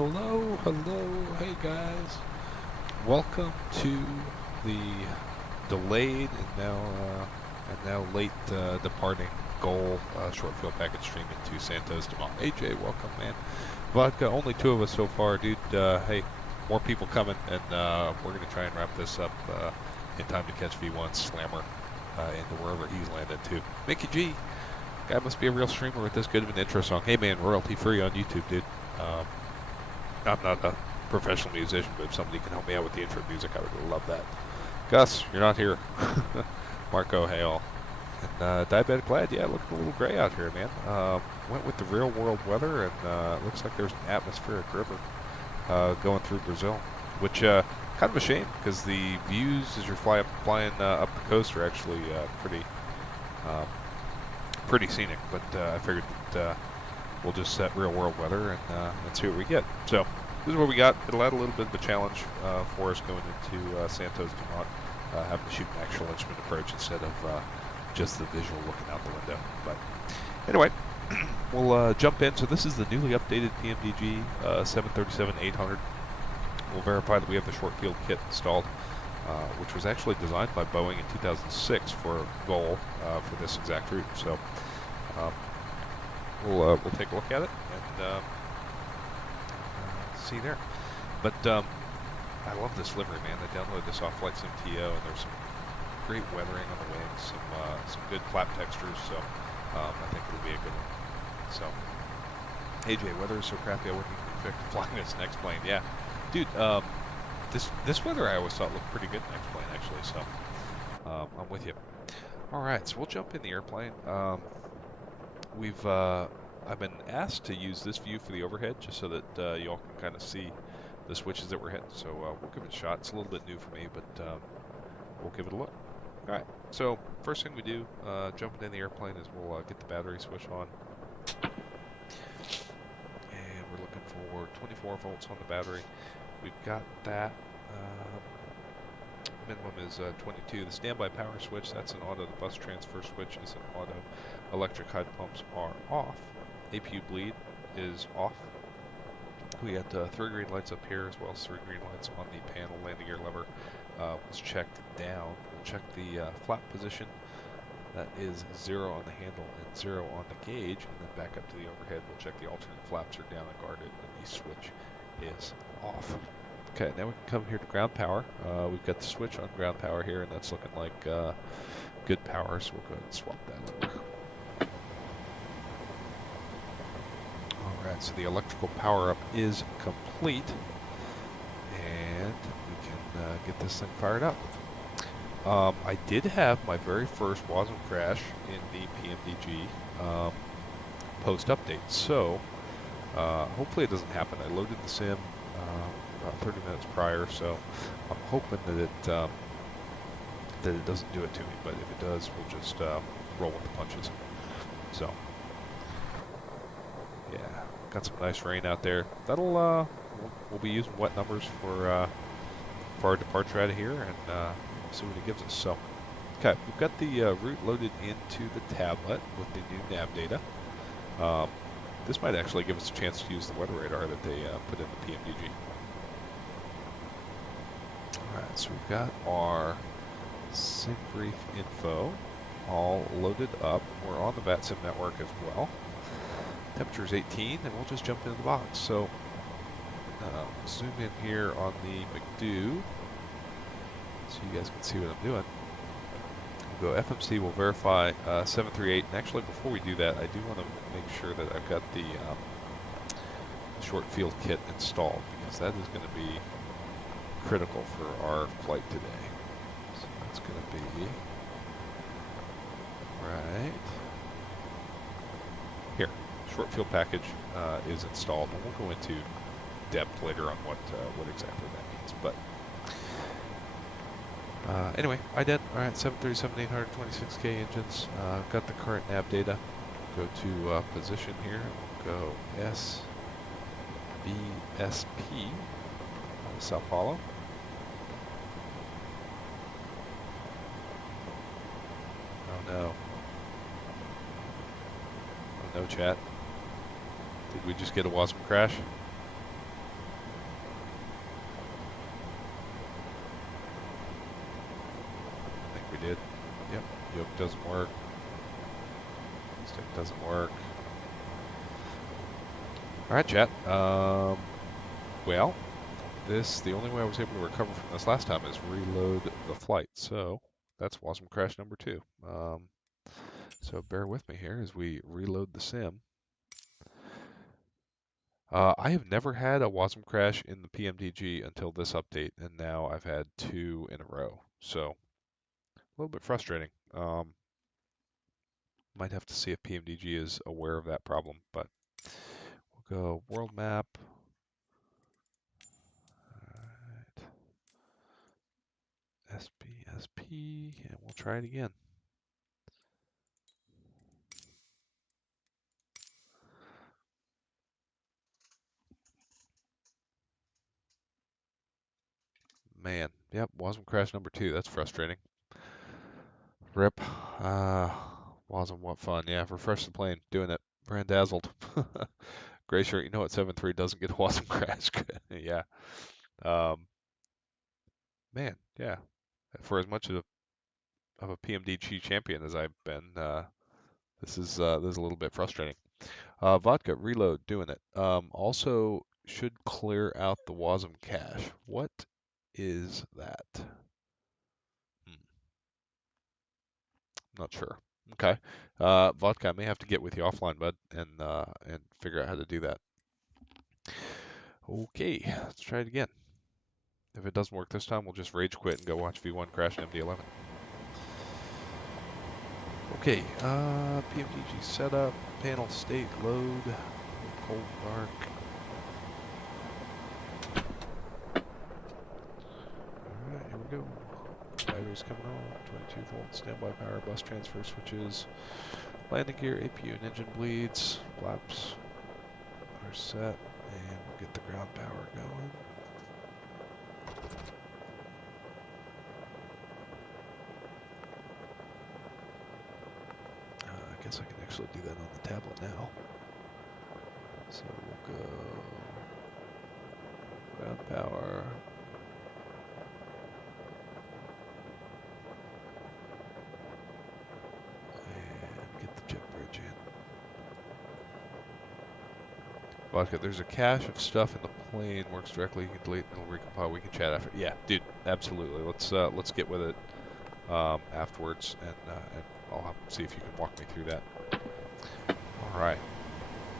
Hello, hello, hey guys. Welcome to the delayed and now late departing goal short field package stream into Santo's Dumont. AJ, welcome, man. Vodka, only two of us so far, dude. Hey, more people coming, and we're gonna try and wrap this up in time to catch V1 Slammer into wherever he's landed too. Mickey G, guy must be a real streamer with this good of an intro song. Hey man, royalty free on YouTube, dude. I'm not a professional musician, but if somebody can help me out with the intro music, I would love that. Gus, you're not here. Marco, hey all. And Diabetic Lad, yeah, looking a little gray out here, man. Went with the real world weather, and it looks like there's an atmospheric river going through Brazil, which kind of a shame because the views as you're flying up the coast are actually pretty scenic. But I figured that we'll just set real world weather and see what we get. So this is what we got. It'll add a little bit of a challenge for us going into Santo's Dumont, having to shoot an actual instrument approach instead of just the visual looking out the window. But anyway, we'll jump in. So this is the newly updated Pmdg 737-800. We'll verify that we have the short field kit installed, which was actually designed by Boeing in 2006 for goal for this exact route. So we'll take a look at it and see there. But I love this livery, man. I downloaded this off Flight Sim TO, and there's some great weathering on the wings, some good flap textures. So I think it'll be a good one. So AJ, weather is so crappy I wouldn't even expect flying this next plane. Yeah, dude. This weather I always thought looked pretty good next plane actually. So I'm with you. All right, so we'll jump in the airplane. I've been asked to use this view for the overhead just so that y'all can kind of see the switches that we're hitting. So we'll give it a shot. It's a little bit new for me, but we'll give it a look. All right. So first thing we do, jumping in the airplane, is we'll get the battery switch on, and we're looking for 24 volts on the battery. We've got that. Minimum is 22. The standby power switch, that's an auto. The bus transfer switch is an auto. Electric hide pumps are off. APU bleed is off. We got 3 green lights up here, as well as 3 green lights on the panel. Landing gear lever was checked down. We'll check the flap position. That is 0 on the handle and 0 on the gauge. And then back up to the overhead, we'll check the alternate flaps are down and guarded, and the switch is off. Okay, now we can come here to ground power. We've got the switch on ground power here, and that's looking like good power, so we'll go ahead and swap that over. Alright, so the electrical power up is complete, and we can get this thing fired up. I did have my very first WASM crash in the Pmdg post-update, so hopefully it doesn't happen. I loaded the sim about 30 minutes prior, so I'm hoping that it doesn't do it to me, but if it does, we'll just roll with the punches. So yeah, got some nice rain out there. That'll we'll be using wet numbers for our departure out of here, and see what it gives us. So okay, we've got the route loaded into the tablet with the new nav data. This might actually give us a chance to use the weather radar that they put in the Pmdg. Alright, so we've got our sync brief info all loaded up. We're on the VATSIM network as well. Temperature is 18, and we'll just jump into the box. So zoom in here on the McDo so you guys can see what I'm doing. We'll go FMC, we'll verify 738, and actually before we do that, I do want to make sure that I've got the short field kit installed, because that is going to be critical for our flight today. So that's going to be right here. Short field package is installed, and we'll go into depth later on what exactly that means. But anyway, ident. All right, 737-800 26K engines. Got the current nav data. Go to position here. We'll go Sbsp, Sao Paulo. Oh no. Oh no, chat. Did we just get a WASM crash? we did. Yep, yoke doesn't work. Stick doesn't work. All right, chat. Well, the only way I was able to recover from this last time is reload the flight. So that's WASM crash number 2. So bear with me here as we reload the sim. I have never had a WASM crash in the Pmdg until this update, and now I've had 2 in a row. So a little bit frustrating. Might have to see if Pmdg is aware of that problem, but we'll go world map. All right. Sbsp, and we'll try it again. Man, yep, WASM crash number 2. That's frustrating. Rip. WASM, what fun. Yeah, refresh the plane. Doing it. Brand dazzled. Gray shirt, you know what 7.3 doesn't get a WASM crash. Yeah. Man, yeah. For as much of a PMDG champion as I've been, this is a little bit frustrating. Vodka, reload, doing it. Also should clear out the WASM cache. What is that? Not sure. Okay. Vodka, I may have to get with you offline, bud, and figure out how to do that. Okay, let's try it again. If it doesn't work this time, we'll just rage quit and go watch V1 crash in MD11. Okay, PMDG setup, panel state load, cold dark. Alright, here we go. Batteries coming on, 22 volt standby power, bus transfer switches, landing gear, APU and engine bleeds, flaps are set, and we'll get the ground power going. I guess I can actually do that on the tablet now. So we'll go ground power. And get the jet bridge in. Vodka, there's a cache of stuff in the plane, works directly, you can delete and it'll recompile, we can chat after. Yeah, dude, absolutely. Let's get with it afterwards, and I'll see if you can walk me through that. All right.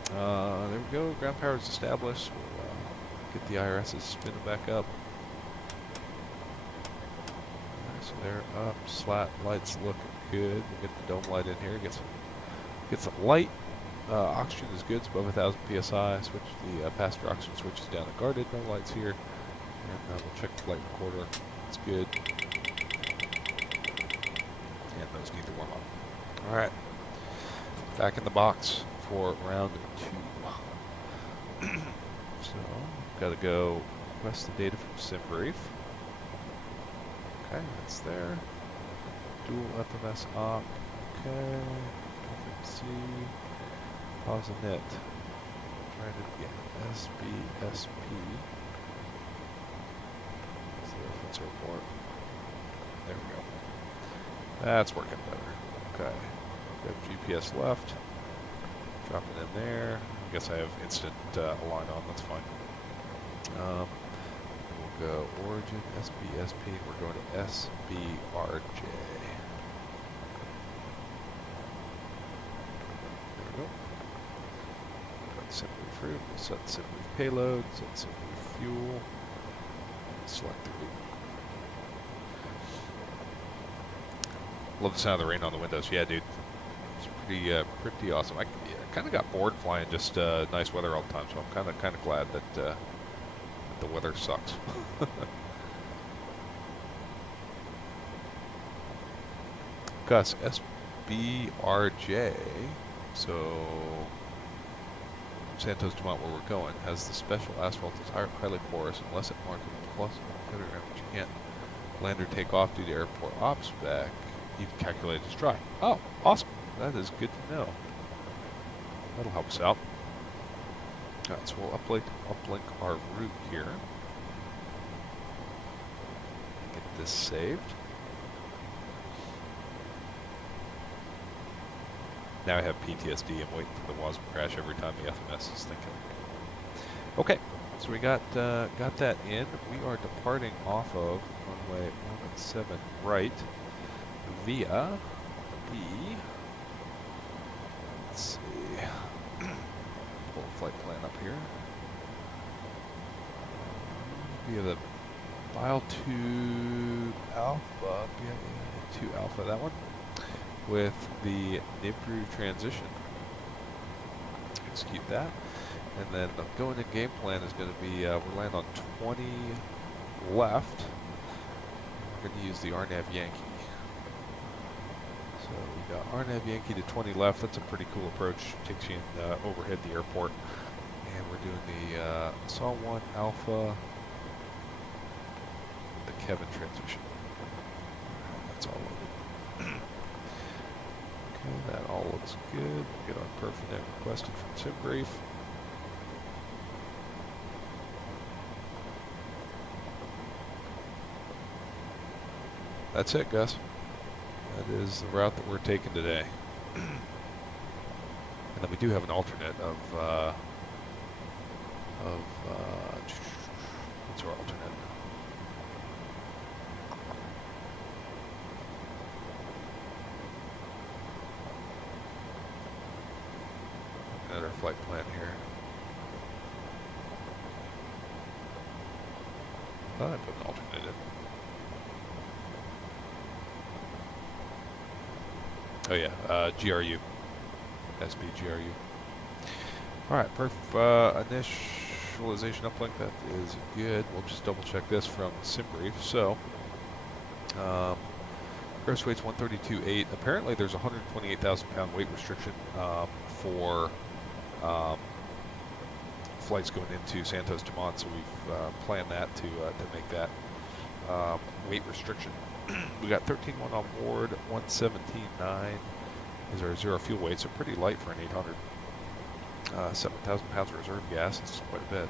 There we go. Ground power is established. We'll get the IRSs spinning back up. Right, so they're up. Slat lights look good. We'll get the dome light in here. Get some light. Oxygen is good. It's above 1,000 psi. Switch the passenger oxygen switches down to guarded. No lights here. And we'll check the flight recorder. It's good. And those need to warm up. All right. Back in the box for round 2. So, got to go request the data from Sbsp-Sbrj. Okay, that's there. Dual FMS op. Okay. FMC. Pause the net. Try it again. Sbsp. That's the reference report. There we go. That's working better. Okay. We have GPS left. Drop it in there. I guess I have instant align on. That's fine. We'll go origin, Sbsp. We're going to Sbrj. There we go. Got simply fruit. We'll set simply payload. Set simply fuel. Select the route. Love the sound of the rain on the windows. Yeah, dude. It's pretty awesome. I kind of got bored flying just nice weather all the time, so I'm kind of glad that the weather sucks. Gus, Sbrj. So Santo's Dumont, where we're going, has the special asphalt that's highly porous unless it marks a plus but you can't land or take off due to airport ops spec. Even calculated as dry. Oh, awesome. That is good to know. That'll help us out. Alright, so we'll uplink our route here. Get this saved. Now I have PTSD. I'm waiting for the WASM crash every time the FMS is thinking. Okay, so we got that in. We are departing off of runway 17 right via the, let's see, pull the flight plan up here. Via the Bile 2 Alpha, BIA 2 Alpha, that one, with the Nibru transition. Execute that. And then the going in game plan is going to be, we'll land on 20 left. We're going to use the RNAV Yankee. So we got RNAV Yankee to 20 left. That's a pretty cool approach. Takes you in, overhead the airport. And we're doing the SAW 1 Alpha, the Kevin transition. That's all loaded. Okay, that all looks good. We'll get our Perfinet requested from Sbsp-Sbrj. That's it, Gus. That is the route that we're taking today. And then we do have an alternate of what's our alternate? Looking at our flight plan here. I thought I put an alternate in. Oh yeah, GRU, Sbsp-Sbrj. All right, initialization uplink, that is good. We'll just double check this from Sbsp-Sbrj. So, gross weight's 132.8. Apparently there's a 128,000 pound weight restriction for flights going into Santo's Dumont, so we've planned that to make that weight restriction. We got 13.1 on board, 117.9 is our zero fuel weight, so pretty light for an 800. 7,000 pounds of reserve gas, it's quite a bit.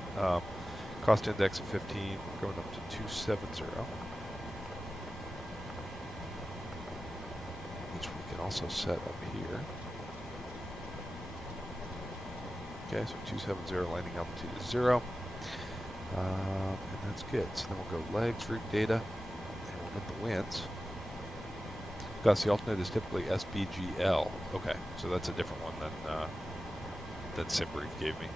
Cost index of 15, we're going up to 270. Which we can also set up here. Okay, so 270, landing altitude is 0. And that's good. So then we'll go legs, route data, and we'll get the winds. Gus, the alternate is typically SBGL. Okay, so that's a different one than Sbsp-Sbrj gave me.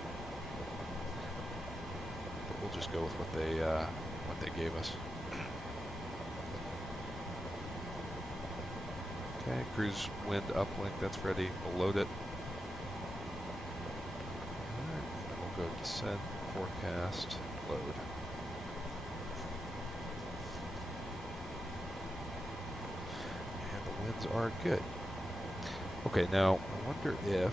But we'll just go with what they gave us. Okay, cruise wind uplink, that's ready. We'll load it. Alright, and then we'll go descent, forecast, load. And the winds are good. Okay, now I wonder if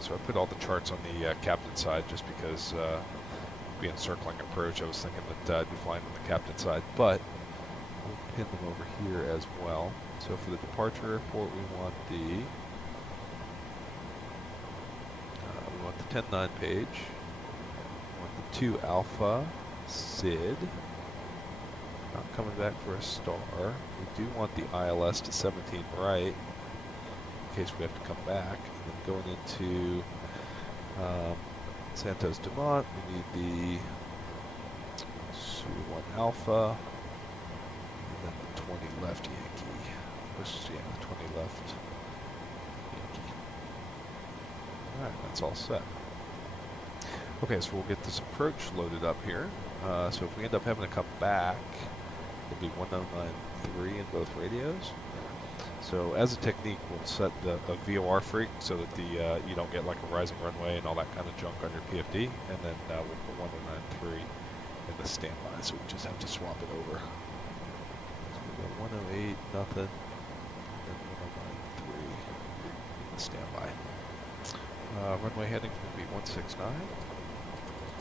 so I put all the charts on the captain side just because being circling approach, I was thinking that I'd be flying on the captain side, but we'll pin them over here as well. So for the departure airport, we want the 10-9 page. We want the 2 Alpha SID. Not coming back for a star. We do want the ILS to 17 right, in case we have to come back. And then going into Santo's Dumont, we need the Su-1 Alpha, and then the 20 left Yankee. The 20 left Yankee. Alright, that's all set. Okay, so we'll get this approach loaded up here. So if we end up having to come back, it'll be 1093 in both radios. So as a technique, we'll set the VOR freak so that you don't get like a rising runway and all that kind of junk on your PFD, and then we'll put 1093 in the standby, so we just have to swap it over. So we go 108, nothing, and then 1093 in the standby. Runway heading is going to be 169.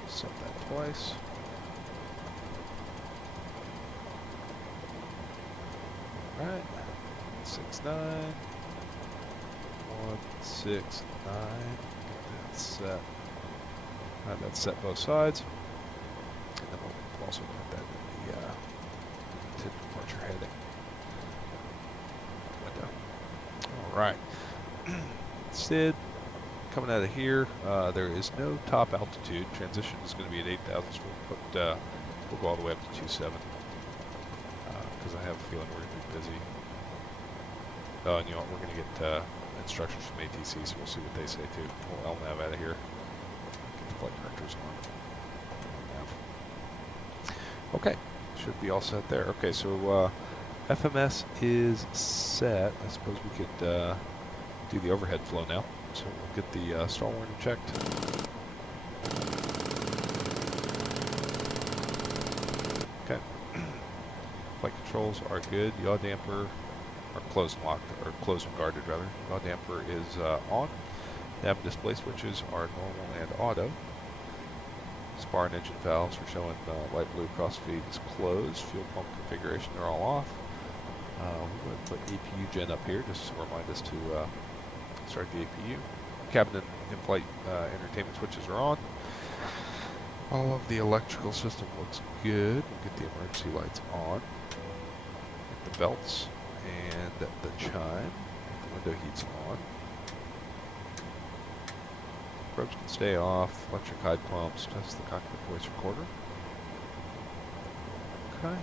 Set that twice. Alright. 169. 169. That's set. Alright, that's set both sides. And then we'll also put that in the tip departure heading. Right. Sid, coming out of here, there is no top altitude. Transition is going to be at 8,000, so we'll go all the way up to 27. Because I have a feeling we're going to be busy. Oh, and you know what? We're going to get instructions from ATC, so we'll see what they say too. We'll LNAV out of here. Get the flight directors on. Okay, should be all set there. Okay, so FMS is set. I suppose we could do the overhead flow now. So we'll get the stall warning checked. Okay. Flight controls are good. Yaw damper, or closed and locked, or closed and guarded rather. Yaw damper is on. Nav and display switches are normal and auto. Spar and engine valves are showing light blue. Cross feed is closed. Fuel pump configuration, they're all off. We're going to put APU gen up here just to remind us to start the APU. Cabin and in-flight entertainment switches are on. All of the electrical system looks good. We'll get the emergency lights on. Get the belts and the chime. The window heat's on. Probes can stay off. Electric hide pumps. Test the cockpit voice recorder. Okay.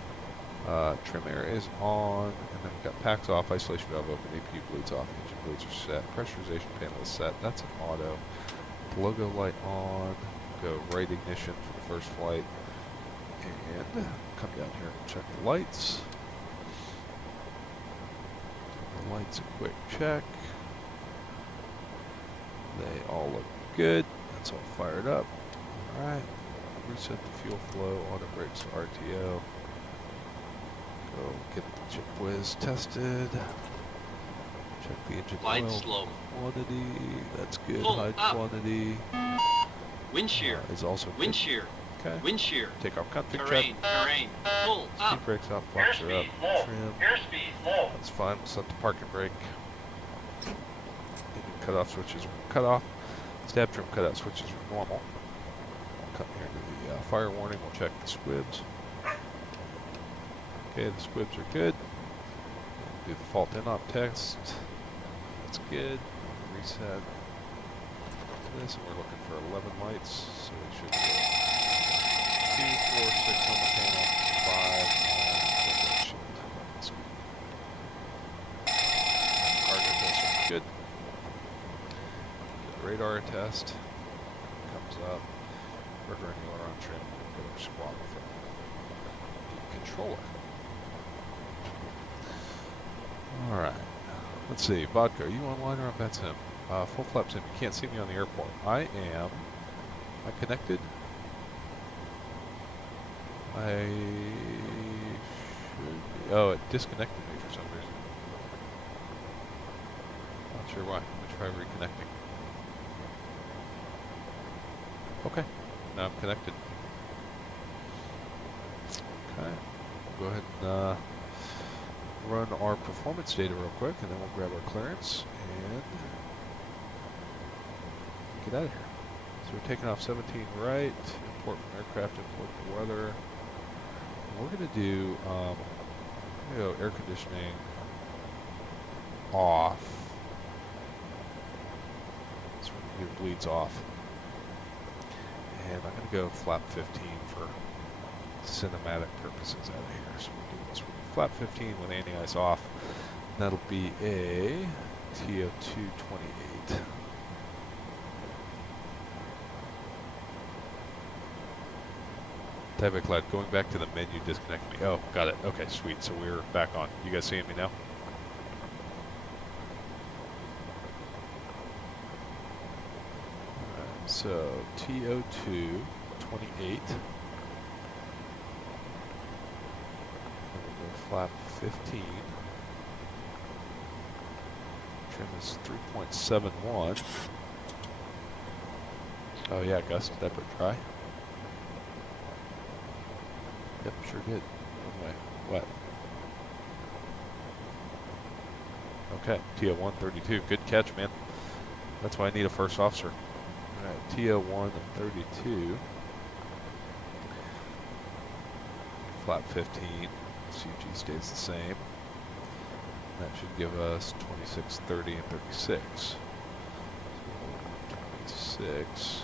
Trim air is on, and then we've got packs off, isolation valve open, APU bleeds off, engine bleeds are set, pressurization panel is set, that's an auto. The logo light on, go right ignition for the first flight, and come down here and check the lights. The lights a quick check. They all look good, that's all fired up. Alright, reset the fuel flow, auto brakes, RTO. Go get the chip whiz tested. Check the engine Light oil slow. quantity. That's good. Pull Hide up. quantity Wind shear. is also good. Wind shear. Okay. Wind shear. Take off config Terrain. check. Terrain. Pull up. Speed brakes off. Flaps are up. Trim. Airspeed low. That's fine. We'll set the parking brake. Engine cutoff switches are cut off. Stab trim cutout switches are normal. We'll come here to the fire warning. We'll check the squibs. Okay, the squibs are good. Do the fault in-op test. That's good. Reset this, and we're looking for 11 lights, so we should get 2, 4, 6 on the panel, 5 on the windshield. That's good. Cargo tests are good. Get the radar test. Comes up. Burger and aileron trim. Go to squat with the controller. Alright, let's see, Vodka, are you online or that's him? Full flaps in, you can't see me on the airport. I am connected? I should be, oh, it disconnected me for some reason. Not sure why, let me try reconnecting. Okay, now I'm connected. Okay, we'll go ahead and run our performance data real quick, and then we'll grab our clearance and get out of here. So we're taking off 17 right, import from aircraft, import the weather. And we're going to do, air conditioning off. So we're going to do bleeds off. And I'm going to go flap 15 for cinematic purposes out of here. So we'll do this. Flap 15 with anti-ice off. That'll be a TO228. Type of cloud. Going back to the menu, disconnect me. Oh, got it. Okay, sweet. So we're back on. You guys seeing me now? Alright, so TO228. Flap 15. Trim is 3.71. Oh yeah, Gus, did I put dry? Yep, sure did. Anyway, wet. Okay, TO 132. Good catch, man. That's why I need a first officer. Alright, TO 132. Flap 15. CG stays the same. That should give us 26, 30, and 36. 26,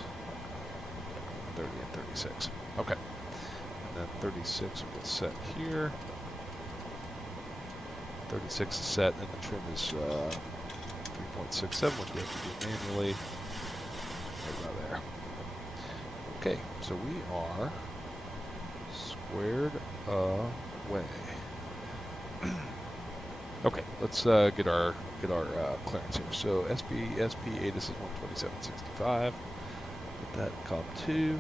30, and 36. Okay. And then 36 will get set here. 36 is set, and the trim is 3.67, which we have to do manually. Right about there. Okay, so we are squared away. Okay, let's get our clearance here. So Sbsp-Sbrj, this is 127.65. Put that in column 2.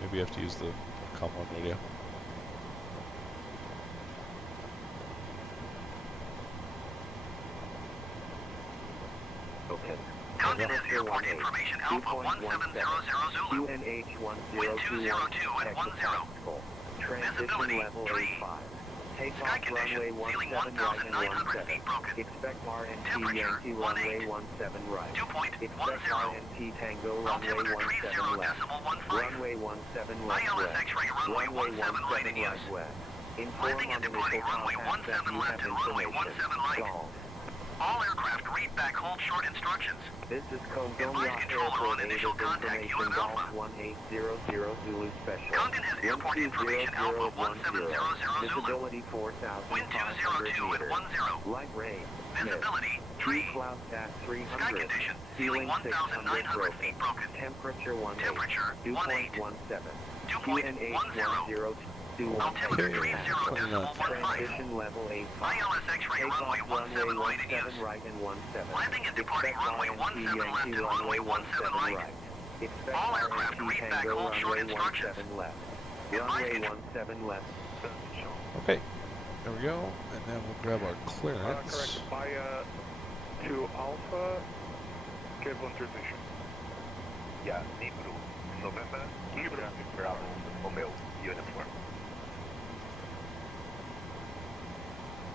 Maybe you have to use the COM 1 radio. Okay. Condon is airport information Alpha 1700 Zulu. QNH 1021 at 10. Visibility Transition level 3. A5. Sky Takeoff condition, runway ceiling 17 right and 1,900 17. feet broken. Expect RNT Temperature, Yankee runway 18. 17 right. 2.10. Expect RNT Tango runway Altimeter 17 30 left. decimal 15. Runway 17 left ILS west. X-ray runway 17 right in use. west. Inform Landing and on departing initial runway contact that 17 you left have and runway information. 17 right. Golf. All aircraft read back hold short instructions. This is Condon Advise controller on initial contact information UM Golf Alpha. 1800 Zulu Special. Condon has airport information Alpha 1700 Zulu. Visibility 4,500 Wind 202 at meters. 10. Light rain. Visibility Tree 3. cloud path 300. Sky condition, ceiling 1,900 feet broken. Temperature 18. Temperature 18. 2.17. 2.10. QNH 10. Altimeter 30 decimal 15. Transition level 85. ILS X-ray runway Takeoff 17 runway right in 17 use. right and 17. Landing and departing Expect runway RNT 17 left Yankee and runway 17 right. Expect All aircraft RNT read back Tango hold short runway instructions. 17 left. Advise Runway control. 17 left. Okay, there we go. And then we'll grab our clearance. Correct. Via to Alpha, cable transition. Yeah, Nibru, November, Libra, Bravo, Romeo, uniform.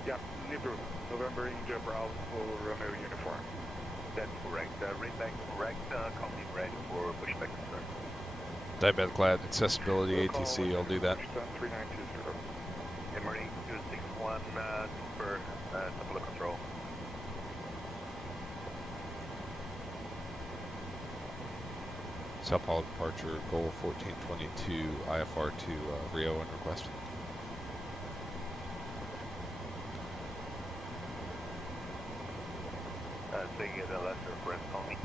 Yeah, Nibru, November India Bravo, Romeo uniform. That's correct. Read back correct, coming ready for pushback concern. Diabetic lad, accessibility, ATC, I'll do that. 3920. Emery 261, super, double control. Sao Paulo departure, goal 1422, IFR to Rio and request. Say get a lesser reference on me.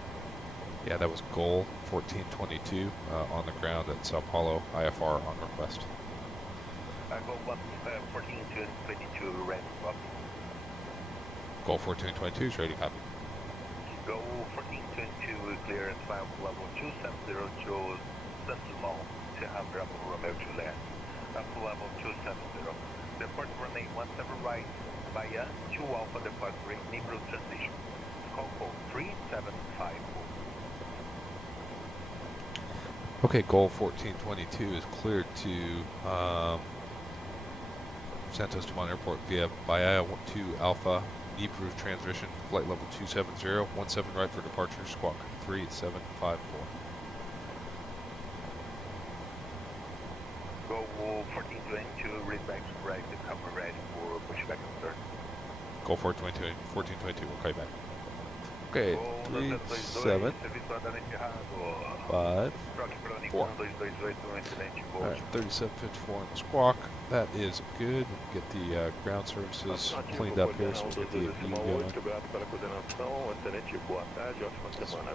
Yeah, that was goal 1422 on the ground at Sao Paulo, IFR on request. Go 14 to 22, red up. Goal 1422 is ready, copy. Go 1422, clear and file level 270 to Santo Dumont to have Bravo Romeo to land. Up to level 270. Depart runway 17 right via 2 Alpha depart rate Nibru transition. Call code 3754. Okay, goal 1422 is cleared to Santos Dumont Airport via 2 Alpha, Nibru transition, flight level 270, 17 right for departure, squawk 3754. Go 1422, read back to right to cover ready for pushback concern. Goal 1422, 1422, we'll call you back. Okay, Go 37, 5, 4. Alright, 3754 on the squawk. That is good. We'll get the ground services cleaned up here, so we'll get the APU going.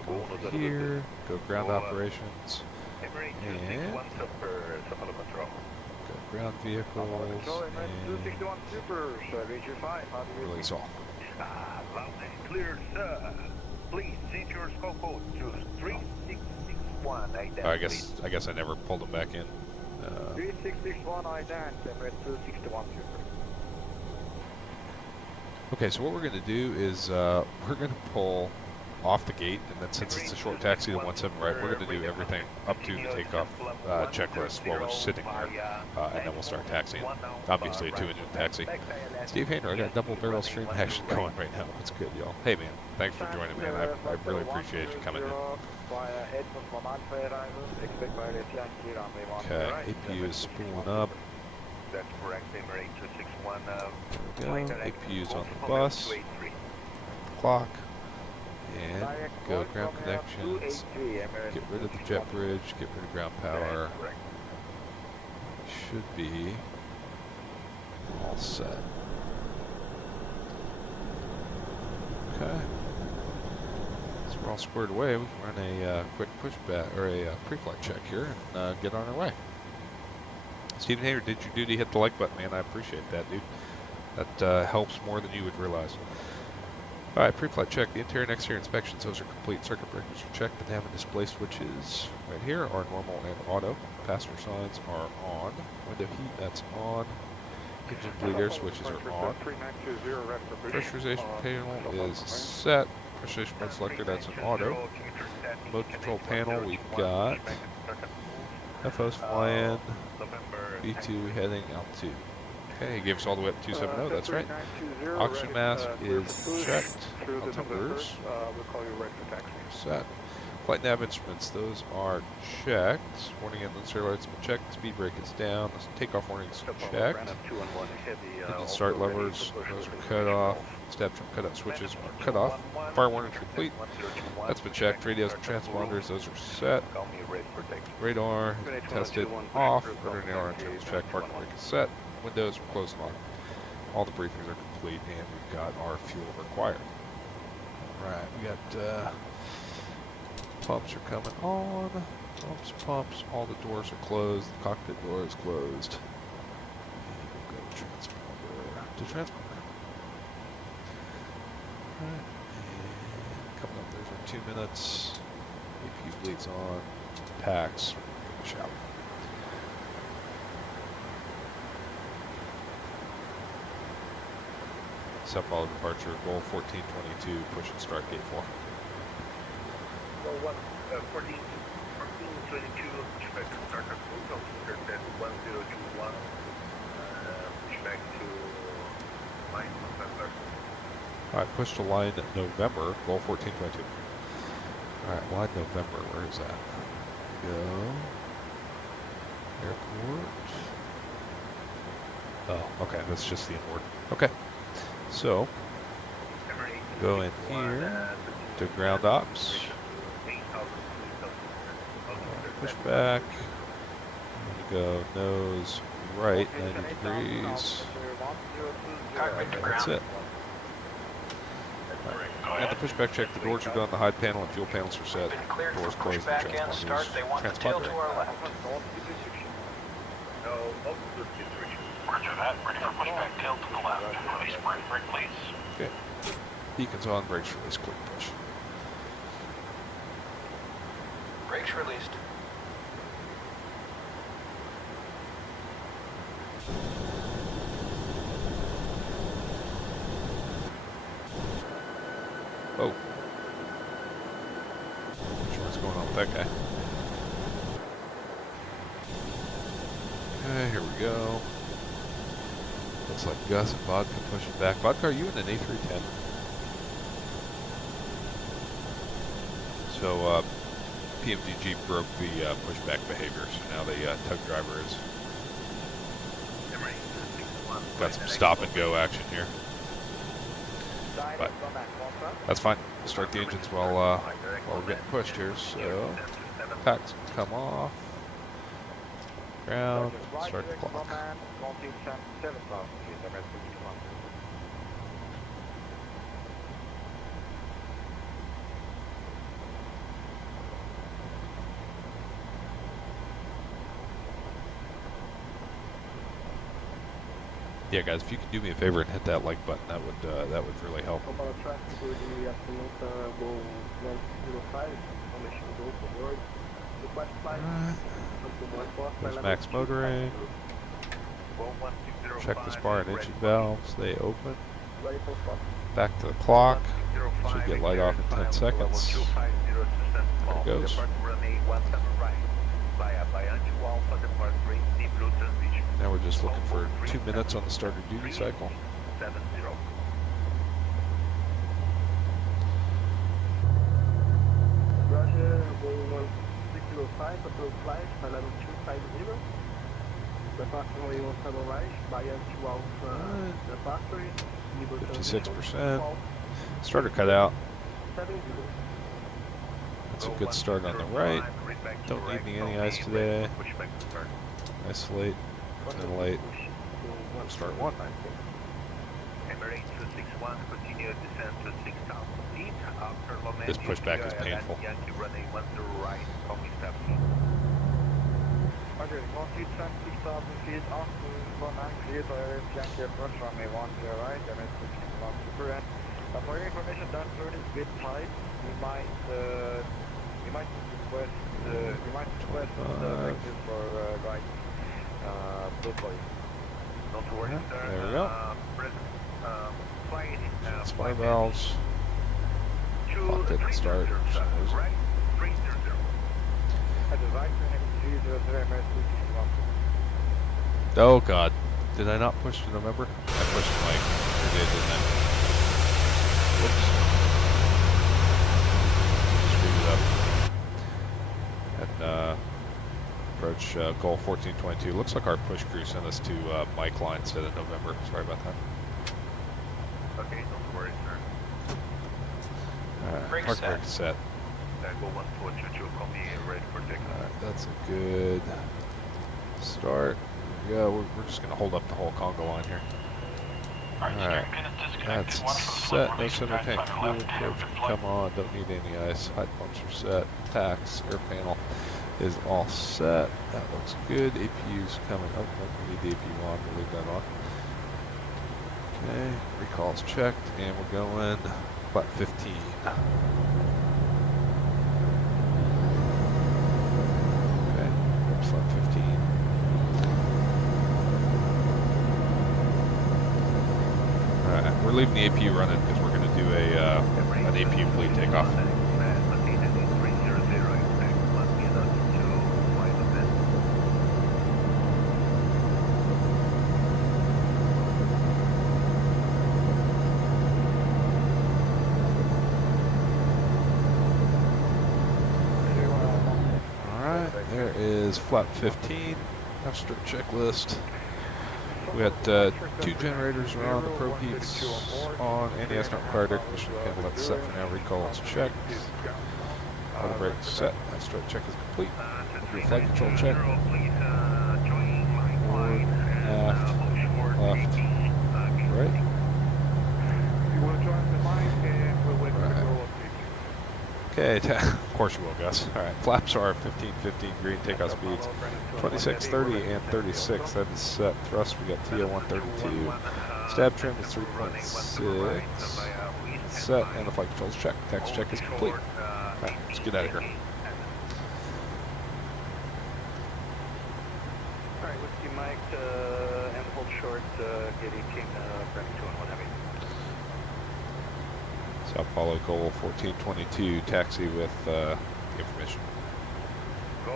Over here, go ground operations, Emery and 261 super, Sapalo control. go ground vehicles, and release all. Loud and clear, sir. Please change your scope code to 3661. I guess I never pulled them back in. 3661 Emirates 261 super. Okay, so what we're going to do is we're going to pull off the gate, and then since it's a short taxi to 17 right, we're going to do everything up to the takeoff checklist while we're sitting here, and then we'll start taxiing. Obviously, a 2-engine taxi. Steve Hayner, I got double barrel stream action going right now. That's good, y'all. Hey, man, thanks for joining, man. I really appreciate you coming in. Okay, APU is spooling up. That's correct, Emirates 261. There we go. APU's on the bus. Clock. And go ground connections. Get rid of the jet bridge. Get rid of ground power. Should be all set. Okay. So we're all squared away. We can run a quick pushback or a pre-flight check here and get on our way. Stephen Hayter, did your duty, hit the like button, man. I appreciate that, dude. That helps more than you would realize. All right, pre-flight check. The interior and exterior inspections, those are complete. Circuit breakers are checked. The nav and display switches right here are normal and auto. Passenger signs are on. Window heat, that's on. Engine bleed air switches are on. Pressurization panel is set. Pressurization mode selector, that's an auto. Mode control panel, we've got FO's flying, V2 heading altitude. Okay, he gave us all the way up to 270, that's right. Oxygen mask is checked. Altimeters set. Flight nav instruments, those are checked. Warning engine serial lights have been checked. Speed brake is down. Takeoff warning is checked. Engine start levers, those are cut off. Stab trim cutout switches are cut off. Fire warning is complete. That's been checked. Radios and transponders, those are set. Radar has been tested off. Radar and air engine is checked. Parking brake is set. Windows are closed and locked. All the briefings are complete, and we've got our fuel required. Alright, we got pumps are coming on. Pumps, all the doors are closed. The cockpit door is closed. And we'll go transponder to transponder. Alright, and coming up, there's our 2 minutes. APU bleeds on. Packs. Finish out. Set follow departure, goal 1422, push and start gate 4. Well, 1422, push back to start at full, altimeter set 1021, push back to line November. Alright, push to line November, goal 1422. Alright, line November, where is that? Go. Airport. Oh, okay, that's just the inward. Okay. So, go in here to ground ops, push back, go nose right 90 degrees, that's it. And the pushback check, the doors are done, the hide panel and fuel panels are set, doors closed, and transponder. Roger that. Ready for pushback, tail to the left. Release brake, please. Okay. Beacons on, brakes released, quick push. Brakes released. Oh. Not sure what's going on with that guy. Okay, here we go. Looks like Gus and Vodka pushing back. Vodka, are you in an A310? So, Pmdg broke the pushback behavior, so now the tug driver is got some stop and go action here. But that's fine. We'll start the engines while we're getting pushed here. So, packs can come off. Ground, start the clock. Yeah, guys, if you could do me a favor and hit that like button, that would really help. There's max motoring. Check the spar and engine valves. They open. Back to the clock. Should get light off in 10 seconds. There it goes. Now we're just looking for 2 minutes on the starter duty cycle. Roger, Boeing 1605, approach flight, level 250. Departure 17 right, via 12 departure, 56%. Starter cut out. 70. That's a good start on the right. Don't need any ice today. Isolate, ventilate. Start one. Emirates 261, continue descent to 6,000 feet. After low This pushback is painful. Yankee running 10 right, coming step in. Roger, continue descent 6,000 feet. After 19 clear direct Yankee approach runway 10 right, Emirates 261 super end. For your information, that turn is a bit tight. We might request directives for right blue boy. Not to worry, sir. There we go. Flight, Spy valves. Clock didn't start for some reason. right, 300. At the right turn, 300, Emirates 261. Oh god. Did I not push to November? I pushed Mike. Sure did, didn't I? Whoops. Screwed it up. And approach goal 1422. Looks like our push crew sent us to Mike line instead of November. Sorry about that. Okay, don't worry, sir. Brake Park set. brake set. Go 1422, copy, ready for takeoff. Alright, that's a good start. Yeah, we're just going to hold up the whole Congo line here. Alright, that's set. No center tank fluid approach can come on. Don't need any ice. High pumps are set. Packs, air panel is all set. That looks good. APU's coming. Oh, no, we need the APU on. We'll leave that on. Okay, recall's checked, and we're going flat 15. Okay, that's flat 15. Alright, we're leaving the APU running because we're going to do an APU bleed takeoff. Alright, there is flap 15. After checklist. We got 2 generators are on, the probe heats on, anti-ice not required, air conditioning panel that's set for now, recall is checked. Auto brake set, that strut check is complete. We'll do a flight control check. Forward, aft, left, right. You want to join the line and we'll wait for the Right. goal. Okay, of course you will, Gus. Alright, flaps are 15, 15, green, takeoff speeds 26, 30, and 36. That is set. Thrust, we got TO 132. Stab trim is 3.6. Set, and the flight controls check. Tax check is complete. Alright, let's get out of here. Alright, whiskey Mike, and hold short, get 18, running 2 and 1 heavy. Sao Paulo goal 1422, taxi with the information. Go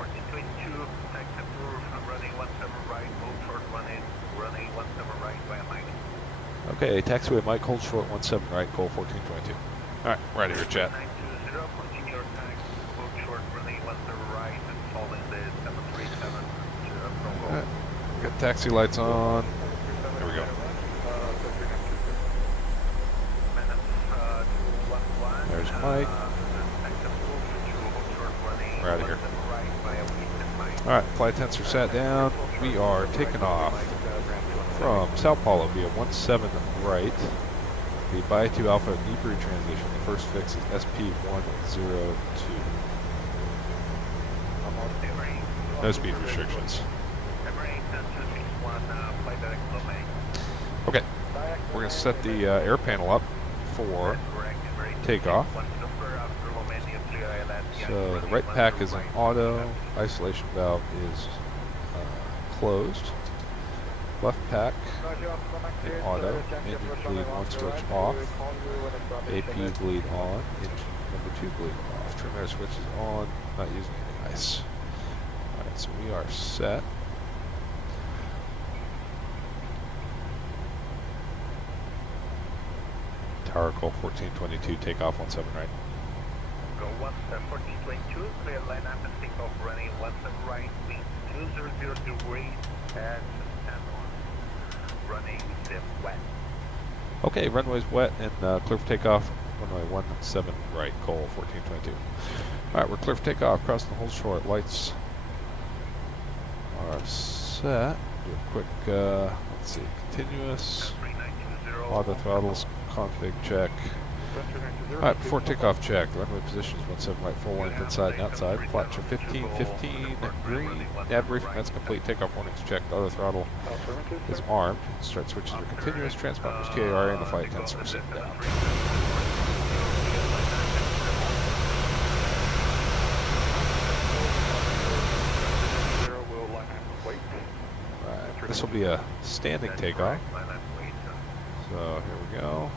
1422, taxi approved, I'm running 17 right, hold short 18, running 17 right via Mike. Okay, taxiway Mike, hold short 17 right, goal 1422. Alright, we're out of here, chat. 920, continue your taxi, hold short, running 17 right, and following the 737 from goal. Alright, got taxi lights on. There we go. There's Mike. We're out of here. Alright, flight attendants are sat down. We are taking off from Sao Paulo via 17 right. The Baitu Alpha Nibru transition. The first fix is SP-102. No speed restrictions. Okay, we're going to set the air panel up for takeoff. So the right pack is in auto, isolation valve is closed. left pack, Roger, Oscar 198, in auto, Yankee engine approach bleed runway 1 10 switch right, off, we will call you when it's ready. APU bleed on, engine number 2 bleed off, trim air switch is on, not using any ice. Alright, so we are set. Tower call 1422, takeoff 17 right. Go 1422, clear line up and take off running 17 right, wind 200 degrees and stand on. Running wet. Okay, runway's wet and clear for takeoff. Runway 17 right, call 1422. Alright, we're clear for takeoff, crossing the whole short. Lights are set. Do a quick, let's see, continuous. Auto throttles, config check. Alright, before takeoff check, the runway position is 17 right, full length inside and outside. Flaps are 15, 15, green. Nav briefing, that's complete. Takeoff warnings checked. Auto throttle is armed. Start switches are continuous. Transponders TAR and the flight attendants are sitting down. Alright, this will be a standing takeoff. So here we go.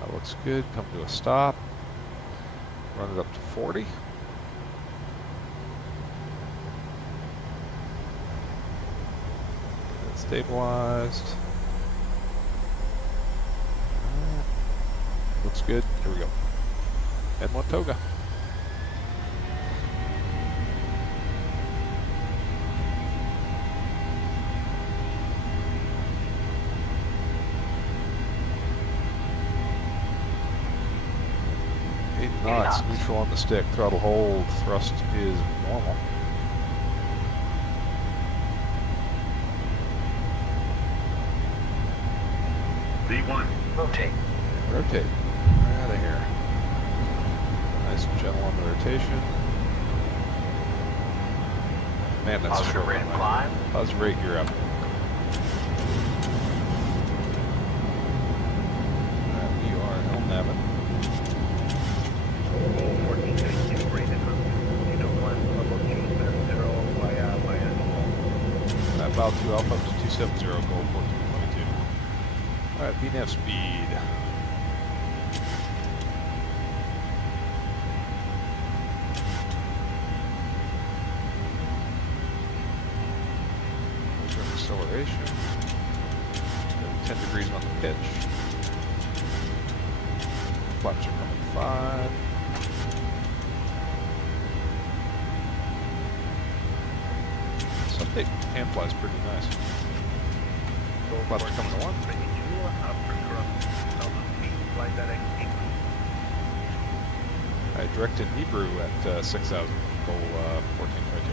That looks good. Come to a stop. Run it up to 40. Get it stabilized. Looks good. Here we go. N1 toga. Knots, neutral on the stick, throttle hold, thrust is normal. V1, rotate. Rotate. Out of here. Nice and gentle on the rotation. Man, that's Positive short. rate of climb. Positive rate, you're up. We are LNAVing. About 2 Alpha up to 270, goal 1422. Alright, VNAV speed. Measure acceleration. 10 degrees on the pitch. Flaps are coming 5. Sunday hand flies pretty nice. Flaps are coming to 1. Alright, directed Hebrew at 6,000, goal 1422.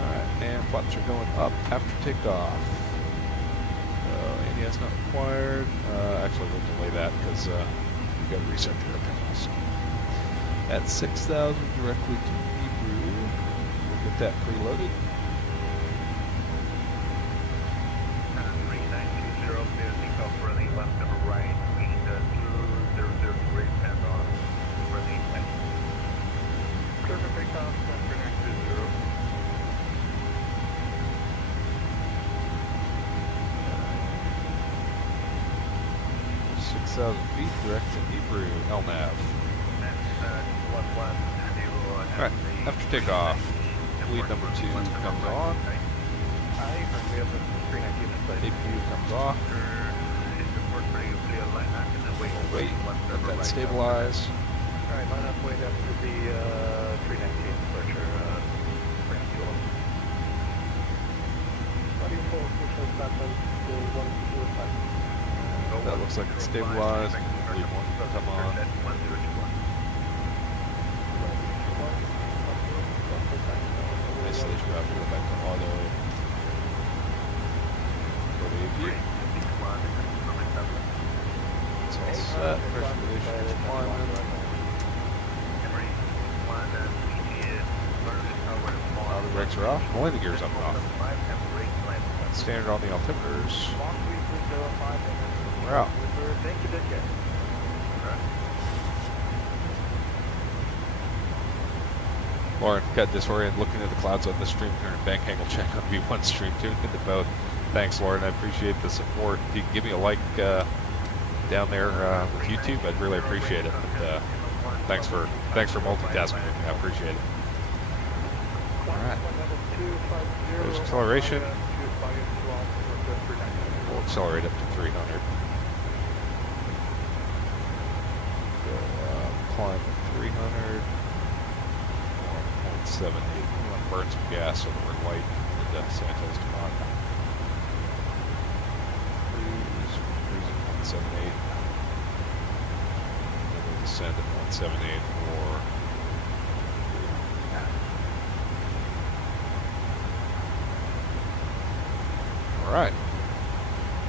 Alright, and flaps are going up after takeoff. ADS not required. Actually, we'll delay that because we've got to reset the airplanes. At 6,000, directly to Hebrew. We'll get that preloaded. 3920, clear takeoff running 17 right, wind 200 degrees and on. Running left. Clear for takeoff, 3920. 6,000 feet, direct to Hebrew, LNAV. Alright, after takeoff, bleed number 2 comes on. APU comes off. We'll wait, let that stabilize. Alright, line up, wait up to the 319 departure, bring fuel. That looks like it's stabilized. Bleed 1 come on. Nicely dropped, go back to auto. Go to APU. It's all set, pressure relation is climbing. The brakes are off, the landing gear's up and off. That's standard on the altimeters. We're out. Thank you, Dick. Lauren got disoriented looking at the clouds on the stream during bank angle check on V1 stream. Tuned into both. Thanks, Lauren. I appreciate the support. If you can give me a like down there with YouTube, I'd really appreciate it. But, thanks for multitasking with me. I appreciate it. All right. There's acceleration. We'll accelerate up to 300. So climb at 300. 1.78. We want to burn some gas so that we're light into Santo's Dumont. Cruise at 1.78. And then we'll descend at 1.78 for. All right.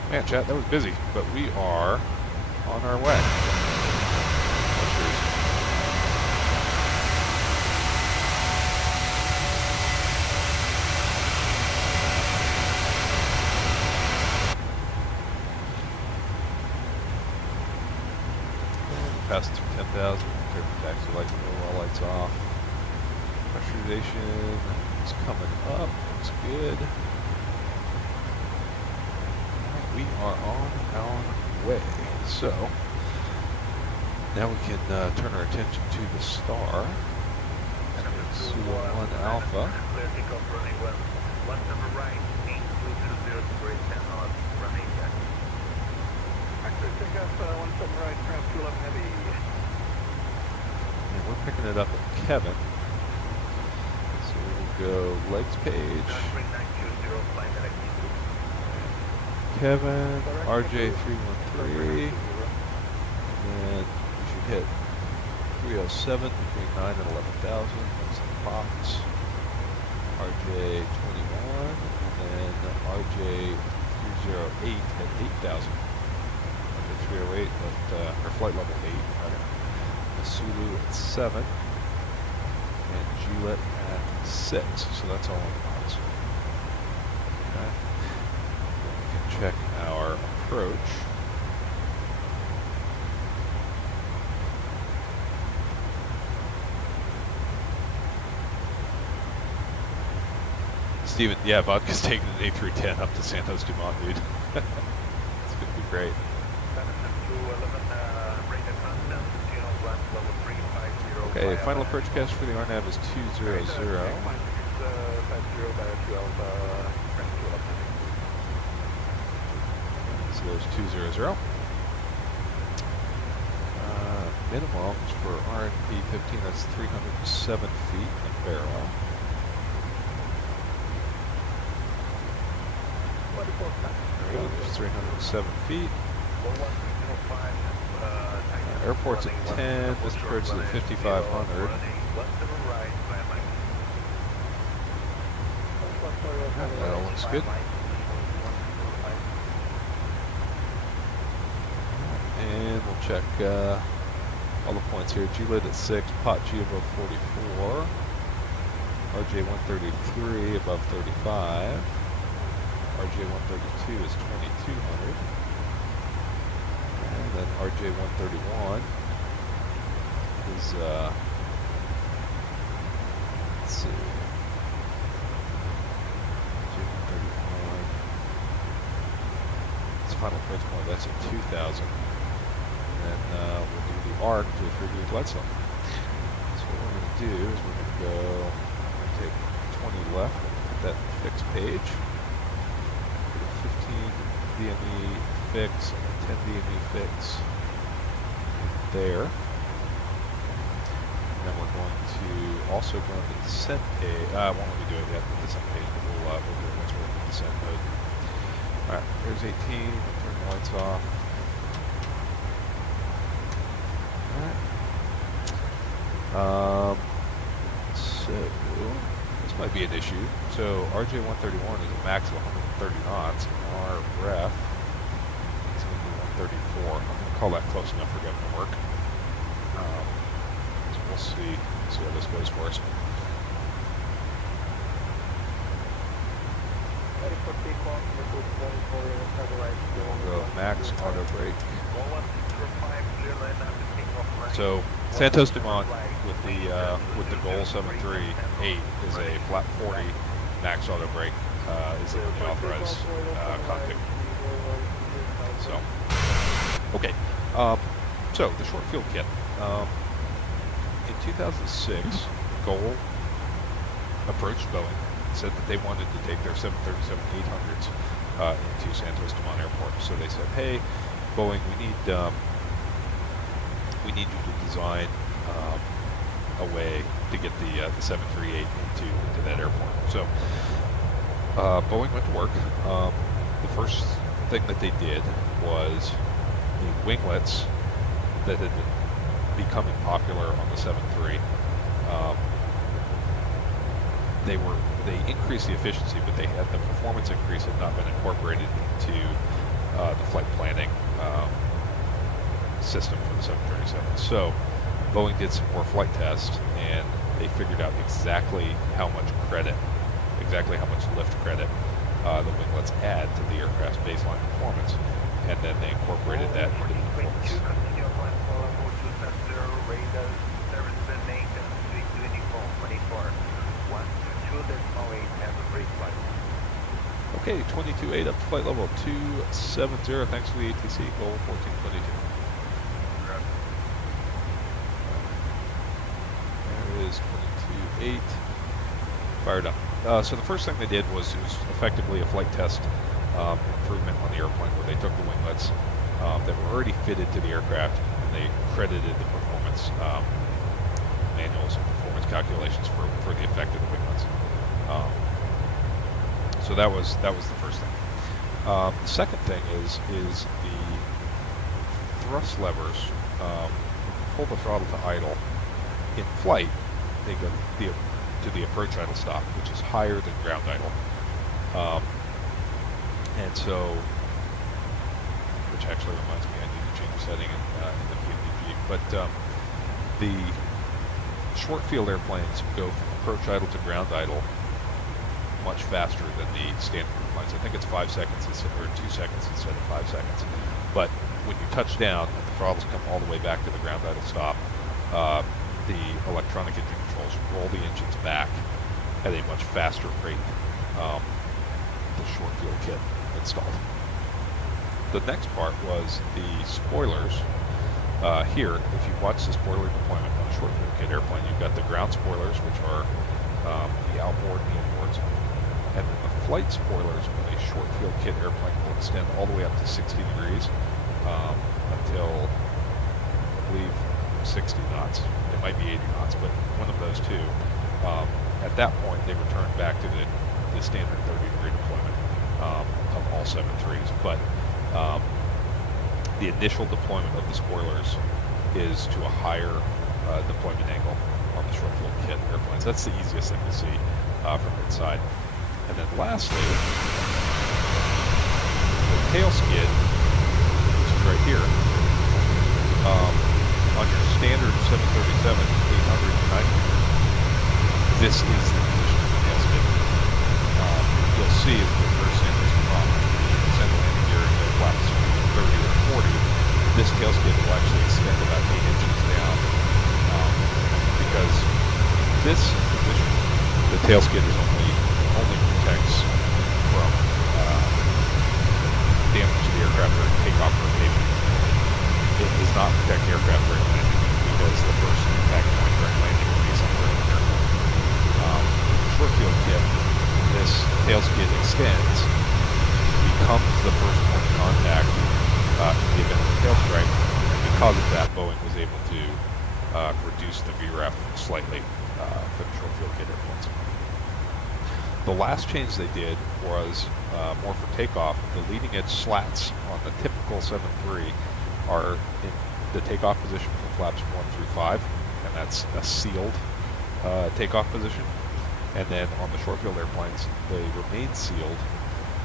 Man, chat, that was busy, but we are on our way. Past 10,000, turn the taxi light, all lights off. Pressurization is coming up, looks good. We are on our way. So now we can turn our attention to the star. Sula 1 Alpha. Clear takeoff running 1 number right, 8220 to grade 10 on running deck. Clear takeoff 17 right, ground 211 heavy. And we're picking it up at Kevin. So we'll go legs page. Kevin, RJ313, and we should hit 307 between 9 and 11,000. That's the box. RJ21, and then RJ308 at 8,000. RJ308 at our flight level 8, rather. Sulu at 7, and Gillette at 6. So that's all on the box. Okay. Check our approach. Steven, yeah, vodka's taking an 8 through 10 up to Santo's Dumont, dude. It's gonna be great. Okay, final approach cast for the RNAV is 200. So there's 200. Minimums for RNP 15, that's 307 feet in barrel. There we go, there's 307 feet. Airport's at 10, this approach is at 5,500. That all looks good. And we'll check all the points here. G-Lit at 6, Pot G above 44, RJ 133 above 35, RJ 132 is 2,200, and then RJ 131 is, let's see, RJ 131, its final approach point, that's at 2,000. And then we'll do the arc to a 3-degree glide slope. So what we're going to do is we're going to go, we're going to take 20 left and put that in the fixed page. Put a 15 DME fix and a 10 DME fix there. And then we're going to also go on the descent page. I won't let me do it yet, the descent page, but we'll do it once we're in the descent mode. Alright, there's 18, we'll turn the lights off. So this might be an issue. So RJ 131 is a max of 130 knots, and our ref is going to be 134. I'm going to call that close enough for getting to work. So we'll see how this goes for us. for takeoff, level 24, stabilize. We'll go max auto brake. 1105, clear line after takeoff. Right. So Santos Dumont with the Goal 738 is a flat 40 max auto brake is the only authorized config. So okay, so the short field kit. In 2006, Goal approached Boeing, said that they wanted to take their 737-800s into Santos Dumont Airport. So they said, "Hey, Boeing, we need you to design a way to get the 738 into that airport." So Boeing went to work. The first thing that they did was the winglets that had been becoming popular on the 73. They increased the efficiency, but the performance increase had not been incorporated into the flight planning system for the 737. So Boeing did some more flight tests, and they figured out exactly how much lift credit the winglets add to the aircraft's baseline performance, and then they incorporated that into the performance. Continue flight for level 270, radar, service and maintenance, 324, 122.8 as a brake flight. Okay, 22.8 up to flight level 270. Thanks for the ATC, Goal 1422. There is 22.8. Fired up. So the first thing they did was it was effectively a flight test improvement on the airplane, where they took the winglets that were already fitted to the aircraft, and they credited the performance manuals and performance calculations for the effect of the winglets. So that was the first thing. The second thing is the thrust levers. Pull the throttle to idle. In flight, they go to the approach idle stop, which is higher than ground idle. And so, which actually reminds me, I need to change the setting in the Pmdg. But the short field airplanes go from approach idle to ground idle much faster than the standard airplanes. I think it's 5 seconds or 2 seconds instead of 5 seconds. But when you touch down and the throttles come all the way back to the ground idle stop, the electronic engine controls roll the engines back at a much faster rate. The short field kit installed. The next part was the spoilers. Here, if you watch the spoiler deployment on a short field kit airplane, you've got the ground spoilers, which are the outboard and the inboards, and then the flight spoilers on a short field kit airplane will extend all the way up to 60 degrees until, I believe, 60 knots. It might be 80 knots, but one of those two. At that point, they return back to the standard 30-degree deployment of all 7.3s. But the initial deployment of the spoilers is to a higher deployment angle on the short field kit airplanes. That's the easiest thing to see from inside. And then lastly, the tail skid, which is right here. On your standard 737, 800, 900, this is the position of the tail skid. You'll see as we reverse in this from the center landing gear to flaps 30 or 40, this tail skid will actually extend about 8 inches down because this position, the tail skid is only protects from damage to the aircraft during takeoff or rotation. It does not protect the aircraft during landing because the first impact point during landing will be somewhere in the aircraft. Short field kit, this tail skid extends, becomes the first point of contact in the event of a tail strike, and because of that, Boeing was able to reduce the VREF slightly for the short field kit airplanes. The last change they did was more for takeoff. The leading edge slats on the typical 7.3 are in the takeoff position for flaps 1 through 5, and that's a sealed takeoff position. And then on the short field airplanes, they remain sealed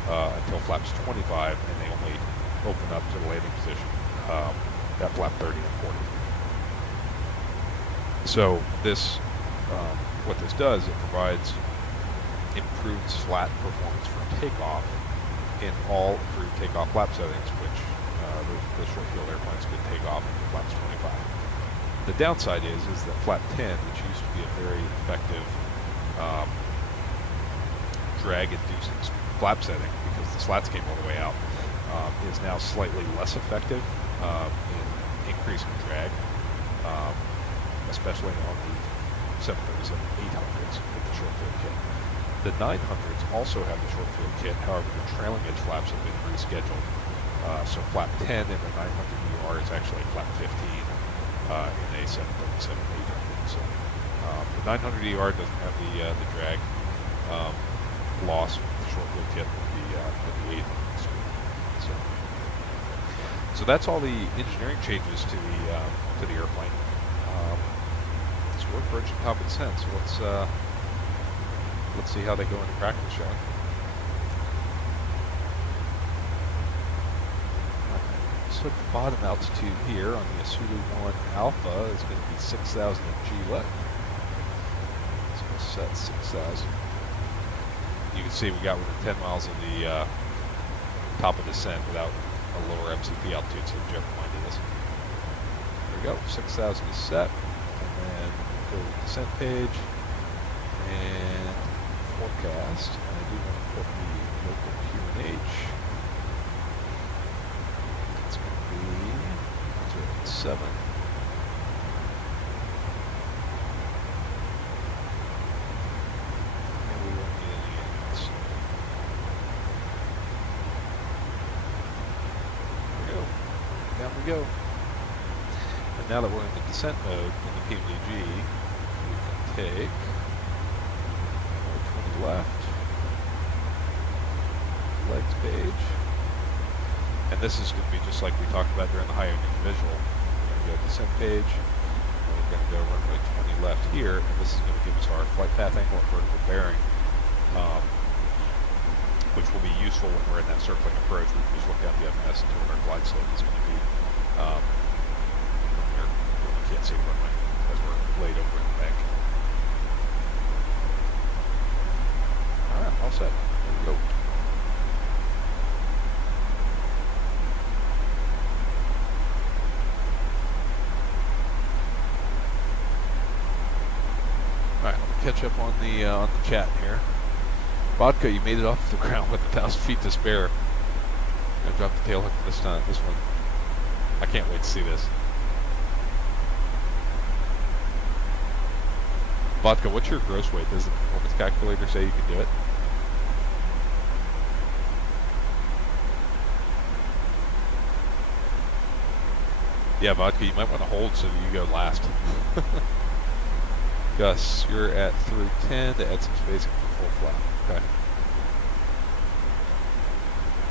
until flaps 25, and they only open up to the landing position at flap 30 and 40. So this, what this does, it provides improved slat performance for takeoff in all improved takeoff flap settings, which the short field airplanes could take off in flaps 25. The downside is that flap 10, which used to be a very effective drag-inducing flap setting because the slats came all the way out, is now slightly less effective in increasing drag, especially on the 737-800s with the short field kit. The 900s also have the short field kit, however the trailing edge flaps have been rescheduled. So flap 10 in the 900ER is actually flap 15 in a 737-800. So the 900ER doesn't have the drag loss with the short field kit with the 800s. So that's all the engineering changes to the airplane. It's worth virgin common sense. Let's see how they go into practice, shall we? So the bottom altitude here on the Asulu 1 Alpha is going to be 6,000 at G-Let. So we'll set 6,000. You can see we got within 10 miles of the top of descent without a lower MCP altitude, so Jeff reminded us. There we go, 6,000 is set. And then go to the descent page and forecast. And I do want to put the local QNH. It's going to be 0.7. And we won't need any else. There we go. Down we go. And now that we're in the descent mode in the Pmdg, we can take 20 left, legs page, and this is going to be just like we talked about during the high ending visual. We're going to go descent page, and we're going to go runway 20 left here, and this is going to give us our flight path angle and vertical bearing, which will be useful when we're in that circling approach. We can just look down the FMS and see what our glide slope is going to be. We can't see the runway as we're laid over in the bank. Alright, all set. There we go. Alright, let me catch up on the chat here. Vodka, you made it off the ground with 1,000 feet to spare. I'm gonna drop the tail hook this time. This one. I can't wait to see this. Vodka, what's your gross weight? Does the performance calculator say you can do it? Yeah, Vodka, you might want to hold so you go last. Gus, you're at through 10 to add some spacing for full flap. Okay.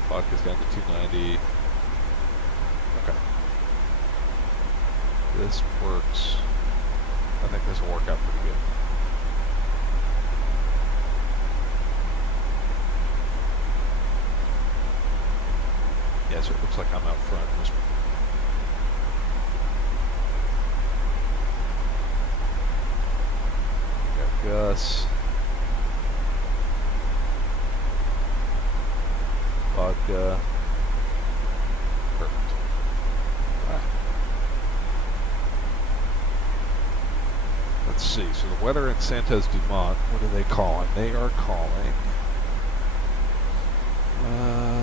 Vodka's down to 290. Okay. This works. I think this will work out pretty good. Yeah, so it looks like I'm out front in this one. Got Gus. Vodka. Perfect. Alright. Let's see, so the weather in Santos Dumont, what are they calling? They are calling,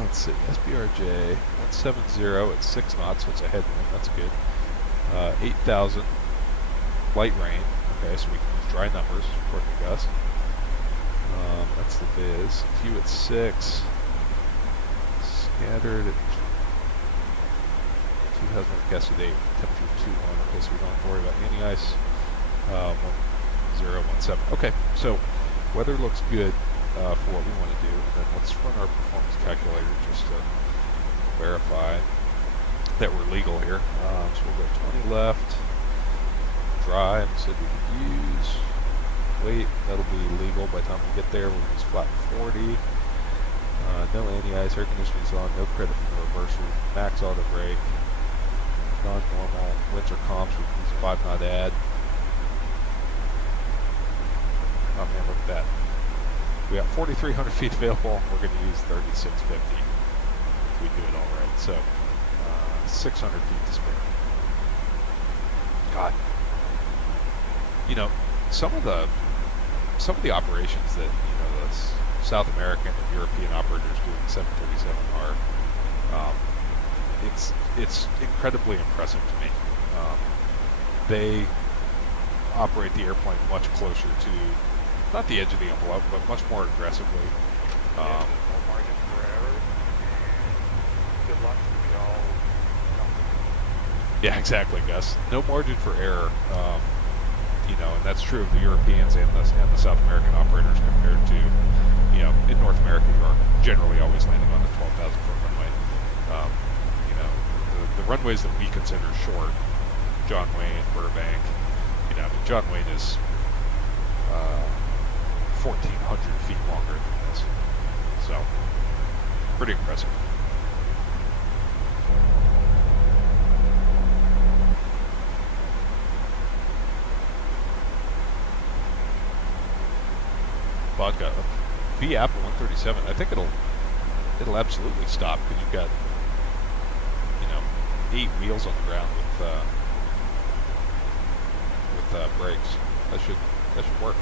let's see, Sbsp-Sbrj 170 at 6 knots, so it's a headwind, that's good. 8,000, light rain, okay, so we can use dry numbers, according to Gus. That's the viz. Few at 6, scattered at 2,000 guess at 8, temperature 2-1, okay, so we don't have to worry about any ice. 1017. Okay, so weather looks good for what we want to do. And then let's run our performance calculator just to verify that we're legal here. So we'll go 20 left, dry. We said we could use weight. That'll be legal by the time we get there. We'll use flat 40. No anti-ice, air conditioning's on, no credit for the reversal, max auto brake, non-normal, winter comps, we can use a 5 knot add. Oh man, look at that. We got 4,300 feet available. We're going to use 3,650 if we do it all right. So 600 feet to spare. God, you know, some of the operations that the South American and European operators do in 737 are it's incredibly impressive to me. They operate the airplane much closer to not the edge of the envelope, but much more aggressively. No margin for error. And good luck. We all Yeah, exactly, Gus. No margin for error. And that's true of the Europeans and the South American operators compared to, in North America, you are generally always landing on a 12,000 foot runway. The runways that we consider short, John Wayne, Burbank, John Wayne is 1,400 feet longer than this. So, pretty impressive. Vodka. V Apple 137. I think it'll absolutely stop because you've got 8 wheels on the ground with brakes. That should work.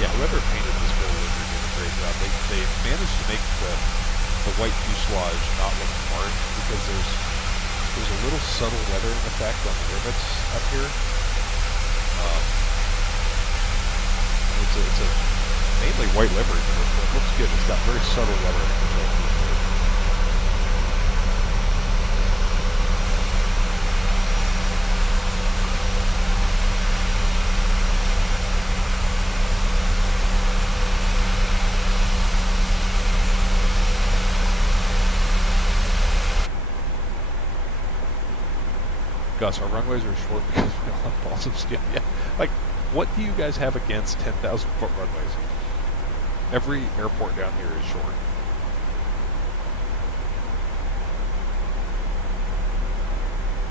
Yeah, whoever painted this roller did a great job. They managed to make the white fuselage not look marred because there's a little subtle weathering effect on the rivets up here. It's a mainly white livery, but it looks good. It's got very subtle weathering. Gus, our runways are short because we don't have balls of steel. Yeah, like, what do you guys have against 10,000 foot runways? Every airport down here is short.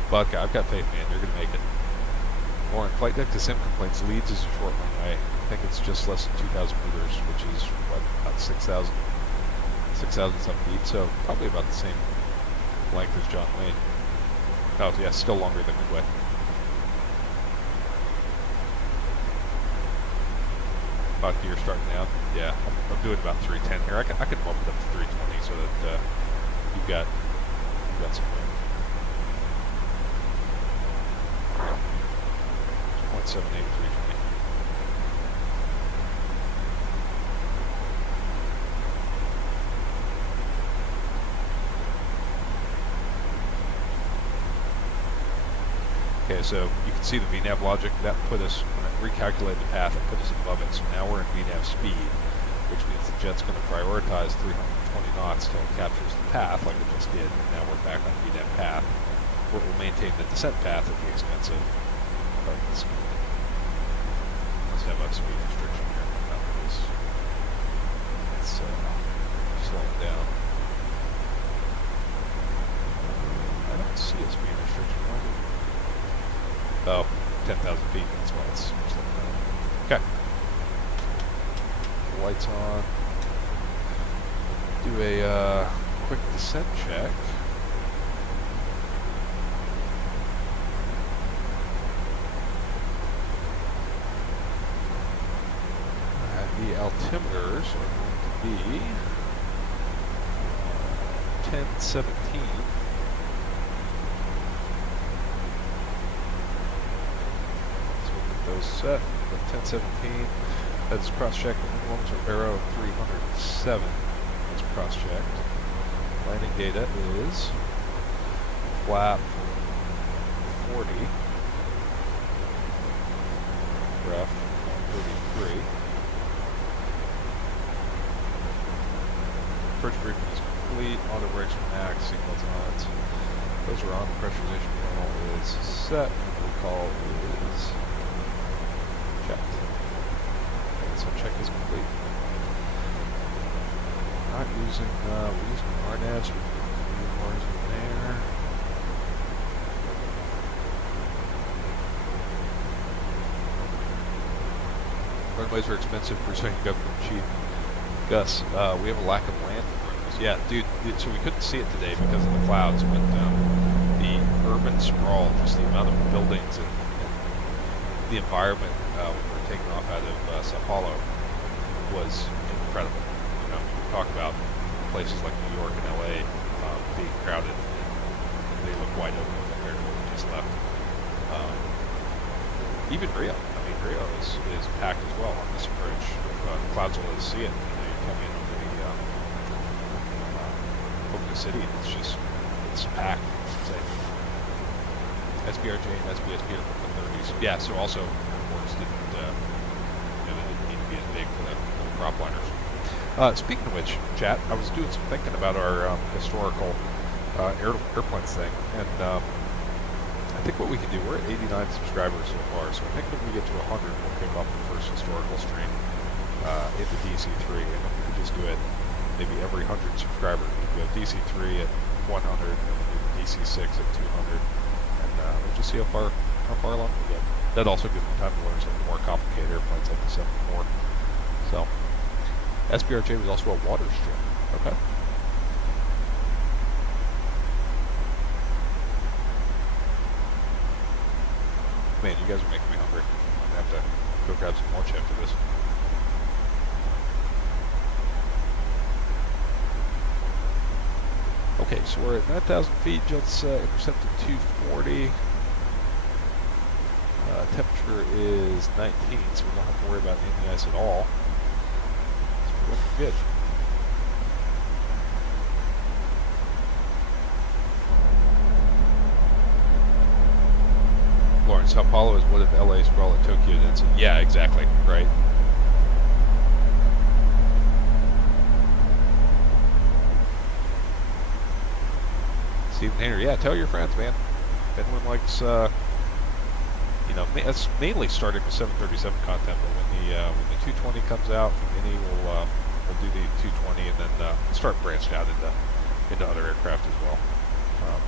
Vodka, I've got faith, man. You're going to make it. Lauren, flight deck to sim complaints. Leeds is a short runway. I think it's just less than 2,000 meters, which is, about 6,000 some feet. So probably about the same length as John Wayne. Oh, yeah, still longer than Midway. Vodka, you're starting out. Yeah, I'm doing about 310 here. I can bump it up to 320 so that you've got some room. 0.78, 320. Okay, so you can see the VNAV logic. That put us, when it recalculated the path, it put us above it. So now we're in VNAV speed, which means the jet's going to prioritize 320 knots till it captures the path, like it just did. And now we're back on VNAV path, where it will maintain the descent path at the expense of the speed. Let's have a speed restriction here. Let's slow it down. I don't see a speed restriction. Oh, 10,000 feet, that's why it's slowing down. Okay. Lights on. Do a quick descent check. The altimeters are going to be 1017. Those set with 1017. That's cross-checked. The new ones are Arrow 307. That's cross-checked. Landing data is flap 40, ref 133. Approach briefing is complete. Auto brakes are max. Seatbelts on. Those are on. The pressurization panel is set. The recall is checked. Okay, so check is complete. Not using, we're using RNAVs, so we can move cars in there. Runways are expensive, pursuing government cheap. Gus, we have a lack of land for runways. Yeah, dude, so we couldn't see it today because of the clouds, but the urban sprawl, just the amount of buildings and the environment when we were taking off out of Sao Paulo was incredible. You know, we talk about places like New York and LA being crowded, and they look wide open compared to what we just left. Even Rio. I mean, Rio is packed as well on this approach. Clouds will let us see it. You know, you come in over the city, and it's packed. It's insane. Sbrj and Sbsp are from the 30s. Yeah, so also airports didn't need to be as big for the prop liners. Speaking of which, chat, I was doing some thinking about our historical airplanes thing, and I think what we can do, we're at 89 subscribers so far, so I think when we get to 100, we'll kick off the first historical stream into DC3, and if we could just do it maybe every 100 subscribers, we could go DC3 at 100, and then we do DC6 at 200, and we'll just see how far along we get. That also gives me time to learn some more complicated airplanes like the 74. So, Sbrj was also a water strip. Okay. Man, you guys are making me hungry. I'm gonna have to go grab some lunch after this. Okay, so we're at 9,000 feet. Jets intercepted 240. Temperature is 19, so we don't have to worry about any ice at all. So we're looking good. Sao Paulo is what if LA sprawl at Tokyo did. Yeah, exactly, right. Stephen Hayner, yeah, tell your friends, man. If anyone likes, you know, it's mainly starting with 737 content, but when the 220 comes out from Indy, we'll do the 220 and then we'll start branching out into other aircraft as well.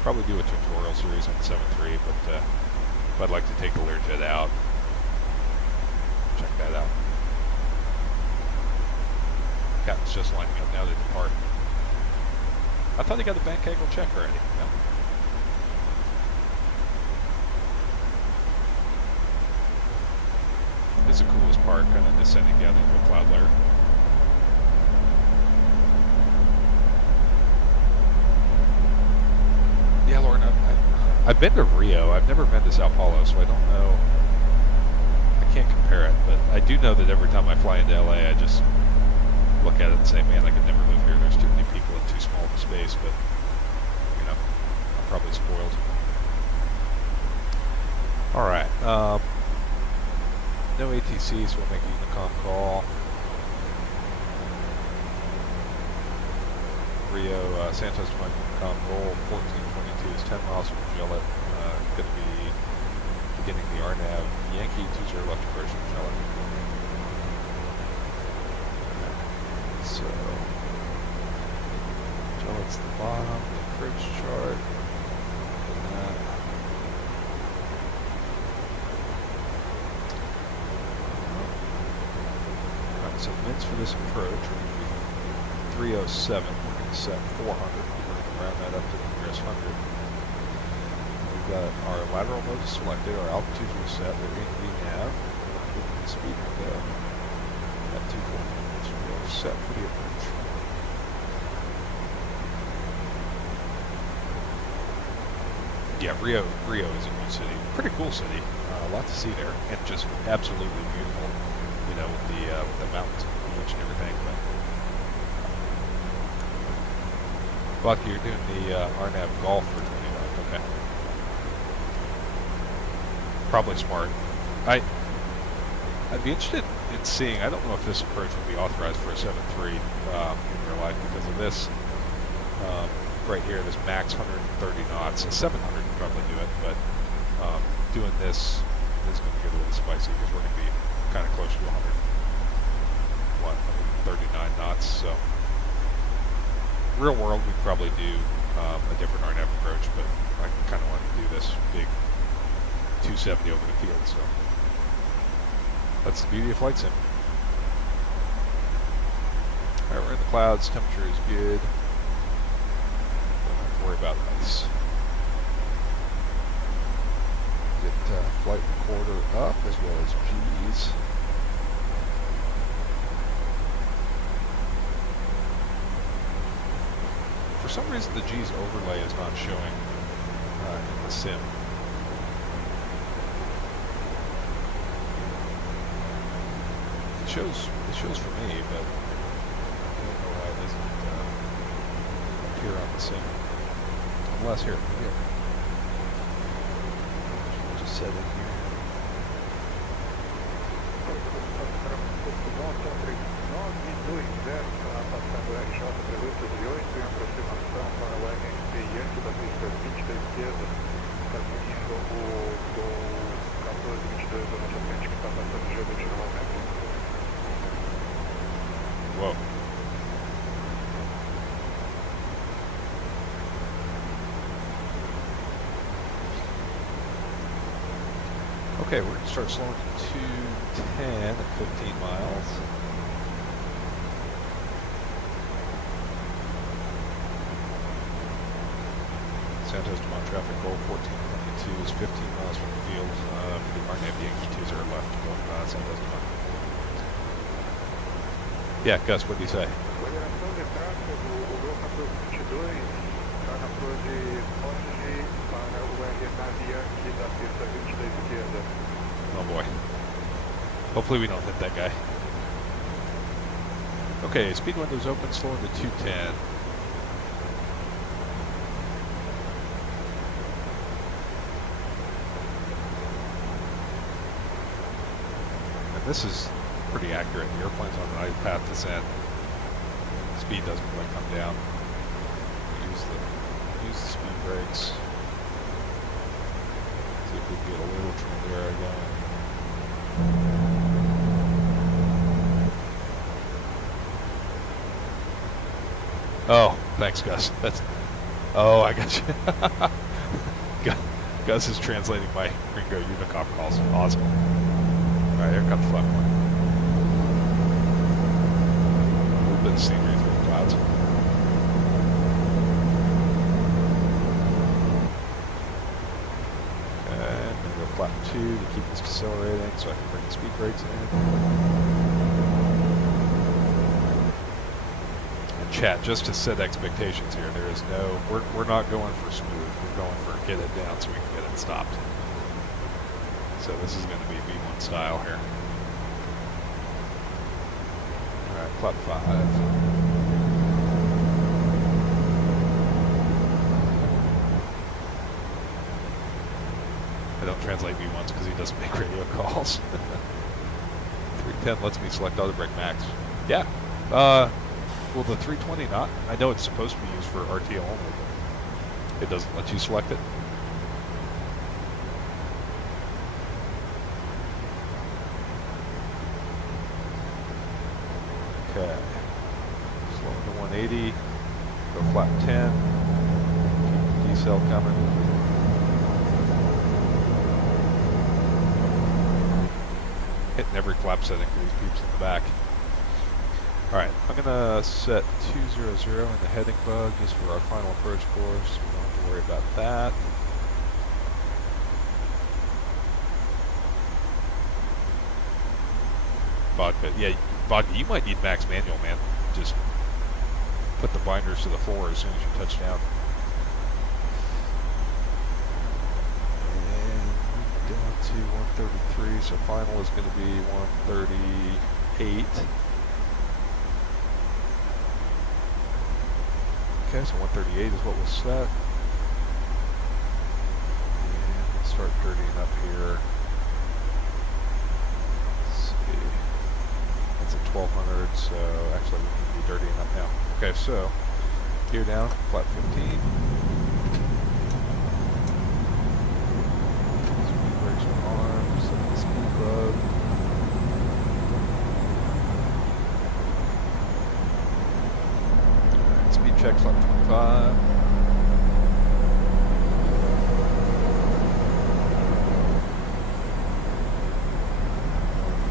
Probably do a tutorial series on the 73, but I'd like to take the Learjet out. Check that out. Captain's just lining up now to depart. I thought he got the bank angle check already. No. This is the coolest part, kind of descending down into a cloud layer. Yeah, Lauren, I've been to Rio. I've never been to Sao Paulo, so I don't know. I can't compare it, but I do know that every time I fly into LA, I just look at it and say, man, I could never live here. There's too many people and too small of a space, but, you know, I'm probably spoiled. All right. No ATCs, so we'll make a Unicom call. Rio, Santos to my Unicom goal, 1422 is 10 miles from Magellan. Going to be beginning the RNAV Yankee 20 left approach from Magellan. So, Magellan's the bottom, the approach chart, and that. Alright, so winds for this approach are going to be 307. We're going to set 400. We're going to round that up to the nearest 100. We've got our lateral mode selected. Our altitudes are set. We're in VNAV. The speed will go at 240. So we're set for the approach. Yeah, Rio is a good city. Pretty cool city. A lot to see there, and just absolutely beautiful. You know, with the mountains and the beach and everything. But Bucky, you're doing the RNAV Golf for 21. Okay. Probably smart. I'd be interested in seeing. I don't know if this approach would be authorized for a 7.3 in real life because of this. Right here, this max 130 knots. A 700 would probably do it, but doing this is going to get a little spicy because we're going to be kind of close to 139 knots. So, real world, we'd probably do a different RNAV approach, but I kind of want to do this big 270 over the field. So, that's the beauty of flight sim. Alright, we're in the clouds, temperature is good. Don't have to worry about ice. Get flight recorder up as well as G's. For some reason the G's overlay is not showing in the sim. It shows for me, but I don't know why it doesn't appear on the sim. Unless here, we'll just set it here. Whoa. Okay, we're going to start slowing to 210 at 15 miles. Santo's Dumont traffic goal 1422 is 15 miles from the field. Our Pmdg 2s are left going Santo's Dumont. Yeah, Gus, what do you say? Oh boy. Hopefully we don't hit that guy. Okay, speed window's open, slowing to 210. And this is pretty accurate. The airplane's on the right path descent. Speed doesn't really come down. Use the speed brakes. See if we can get a little trim there going. Oh, thanks, Gus. Oh, I got you. Gus is translating my Ringo Unicom calls. Awesome. All right, here comes flat one. A little bit of scenery through the clouds. And I'm going to go flat 2 to keep this accelerating so I can bring the speed brakes in. Chat, just to set expectations here, there is no, we're not going for smooth, we're going for get it down so we can get it stopped. So this is going to be V1 style here. Alright, flat 5. I don't translate V1s because he doesn't make radio calls. 310 lets me select auto brake max. Yeah. Well, the 320 not. I know it's supposed to be used for RTO only, but it doesn't let you select it. Okay. Slowing to 180. Go flat 10. Keep the decel coming. Hitting every flap setting for these peeps in the back. Alright, I'm going to set 200 in the heading bug just for our final approach course. We don't have to worry about that. Vodka, yeah, Vodka, you might need max manual, man. Just put the binders to the floor as soon as you touch down. And down to 133, so final is going to be 138. Okay, so 138 is what we'll set. And we'll start dirtying up here. Let's see. That's at 1200, so actually we need to be dirtying up now. Okay, so gear down, flat 15. Speed brakes are on, set the speed bug. Check flat 25.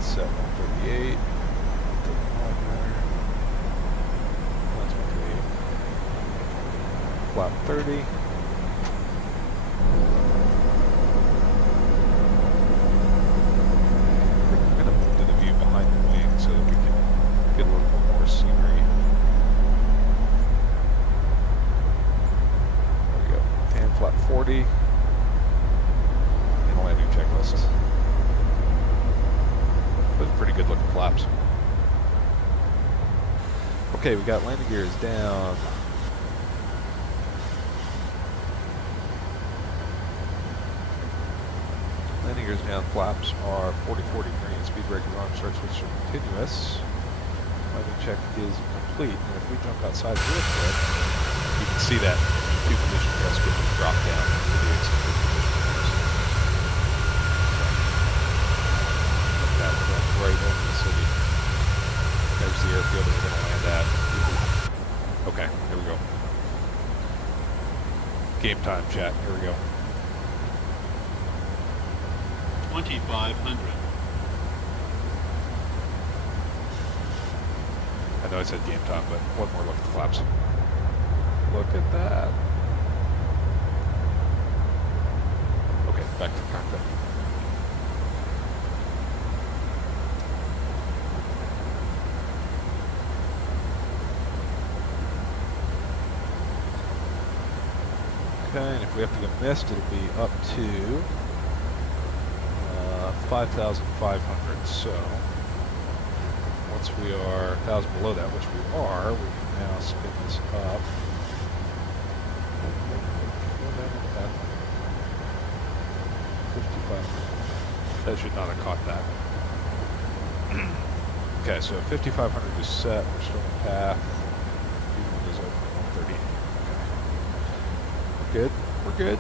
Set 138. Take the line there. flap 30. I'm going to move to the view behind the wing so that we can get a little bit more scenery. There we go. And flap 40. And a landing checklist. Those are pretty good looking flaps. Okay, we got landing gears down. Landing gears down, flaps are 40-40 green, speed brake and arm start switch are continuous. Landing check is complete, and if we jump outside real quick, you can see that two position gasket will drop down to the exit position. That will run right over the city. There's the airfield that we're going to land at. Okay, here we go. Game time, chat. Here we go. 2,500. I know I said game time, but one more look at the flaps. Look at that. Okay, back to the cockpit. Okay, and if we have to get missed, it'll be up to 5,500. So once we are 1,000 below that, which we are, we can now spin this up. 55. That should not have caught that. Okay, so 5,500 is set. We're still in path. Dumont is open at 130. Okay. We're good. We're good.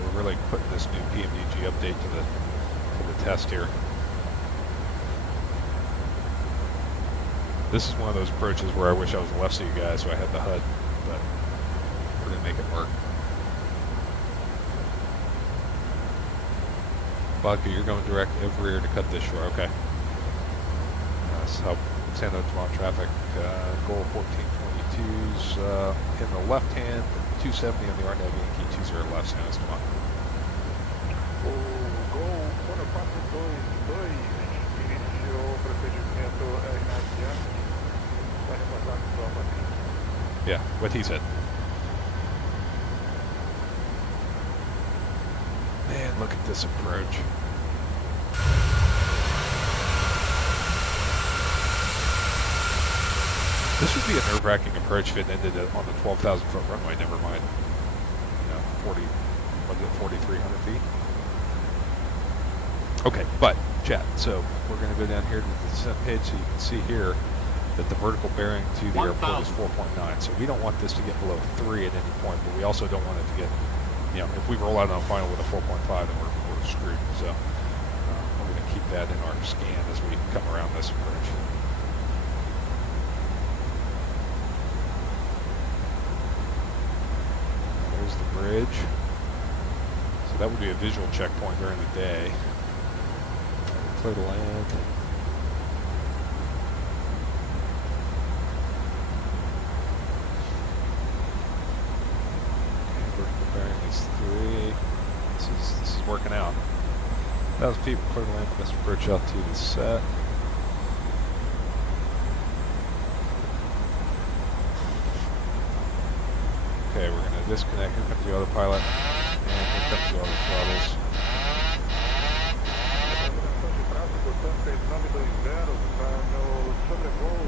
We're really putting this new Pmdg update to the test here. This is one of those approaches where I wish I was left seat guy so I had the HUD, but we're gonna make it work. Vodka, you're going direct over rear to cut this shore. Okay. That's how Santo Dumont traffic. Goal 1422's in the left hand, 270 on the RNAV Yankee, 20 left, Santo Dumont. Gol 1422, iniciou procedimento adiante. Vai repassar com tropa. Yeah, what he said. Man, look at this approach. This would be a nerve-wracking approach if it ended on the 12,000-foot runway, never mind. You know, 4,300 feet? Okay, but, chat, so we're going to go down here to the descent page so you can see here that the vertical bearing to the airport is 4.9. So we don't want this to get below 3 at any point, but we also don't want it to get, you know, if we roll out on a final with a 4.5, then we're screwed. So we're going to keep that in our scan as we come around this approach. There's the bridge. So that would be a visual checkpoint during the day. Clear to land. Vertical bearing is 3. This is working out. 1,000 feet, clear to land. Best approach altitude is set. Okay, we're going to disconnect. Here comes the autopilot, and here comes the auto throttles. Santo 920 para no sobrevoo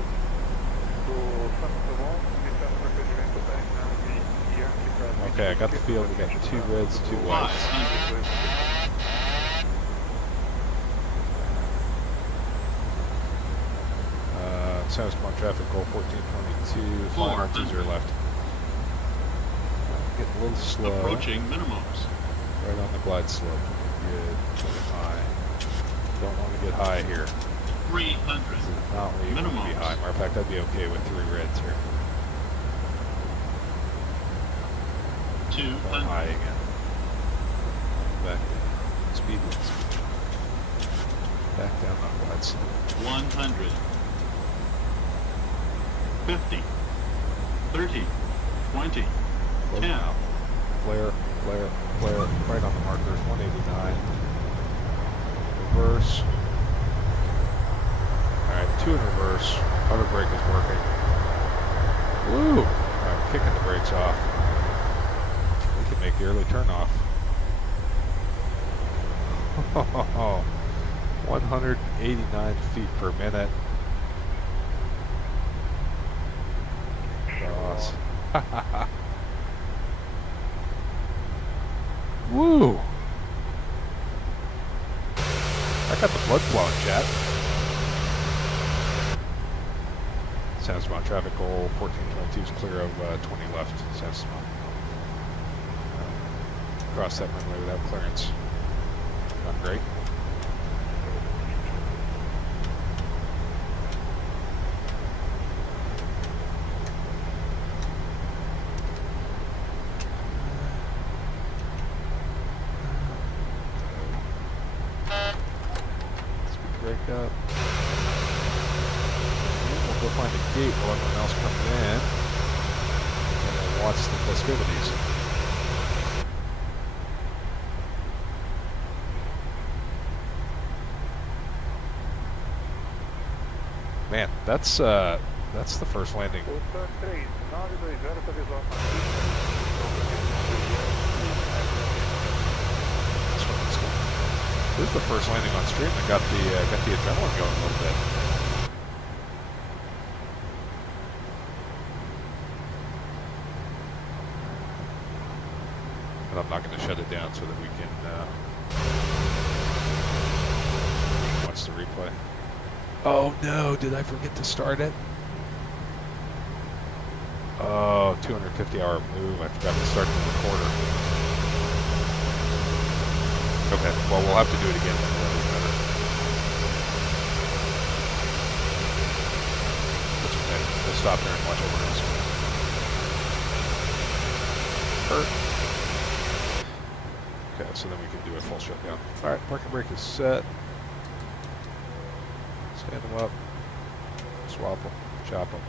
do Santo Dumont, iniciando o procedimento da nave Yankee para... Okay, I got the field. We got 2 reds, 2 whites. Santo Dumont traffic, goal 1422, final 20 left. Getting a little slow. Approaching minimums. Right on the glide slope. Good. Get high. Don't want to get high here. 300. This is not where you want to be high. Matter of fact, I'd be okay with 3 reds here. 200. High again. Back down. Obedience. Back down on wets. 100. 50. 30. 20. Close 10. now. Flare, flare, flare. Right on the markers. 189. Reverse. Alright, 2 in reverse. Auto brake is working. Woo! Alright, kicking the brakes off. We can make the early turn off. 189 feet per minute. Cross. Woo! I got the blood flowing, chat. Santo traffic goal 1422 is clear of 20 left. Santo. Cross that runway without clearance. Not great. Speed break up. We'll go find a gate while everyone else comes in. And then watch the festivities. Man, that's the first landing. This is the first landing on stream that got the adrenaline going a little bit. But I'm not going to shut it down so that we can watch the replay. Oh no, did I forget to start it? Oh, 250 hour move. I forgot to start the recorder. Okay, well, we'll have to do it again then. That'll be better. That's okay. We'll stop there and watch everyone else. Okay, so then we can do a full shutdown. Alright, parking brake is set. Stand them up. Swap them. Chop them.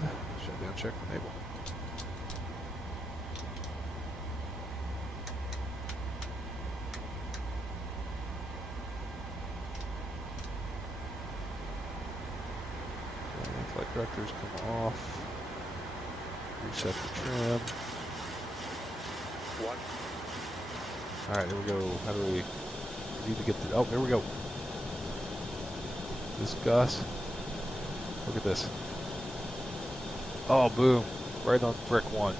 And shutdown check enable. Flight directors come off. Reset the trim. Alright, here we go. How do we need to get to... Oh, here we go. This Gus. Look at this. Oh, boom. Right on brick 1.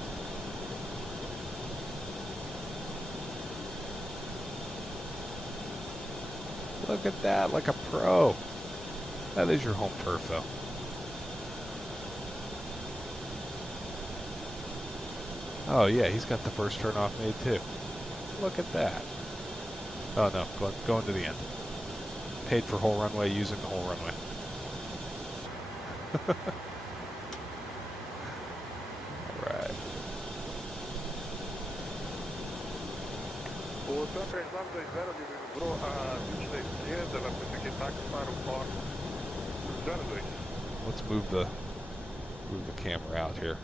Look at that, like a pro. That is your home turf, though. Oh yeah, he's got the first turnoff made too. Look at that. Oh no, going to the end. Paid for whole runway, using the whole runway. Alright. O Santo 220 livrou a 20 da esquerda, vai ter que ataque para o bloco 02. Let's move the camera out here.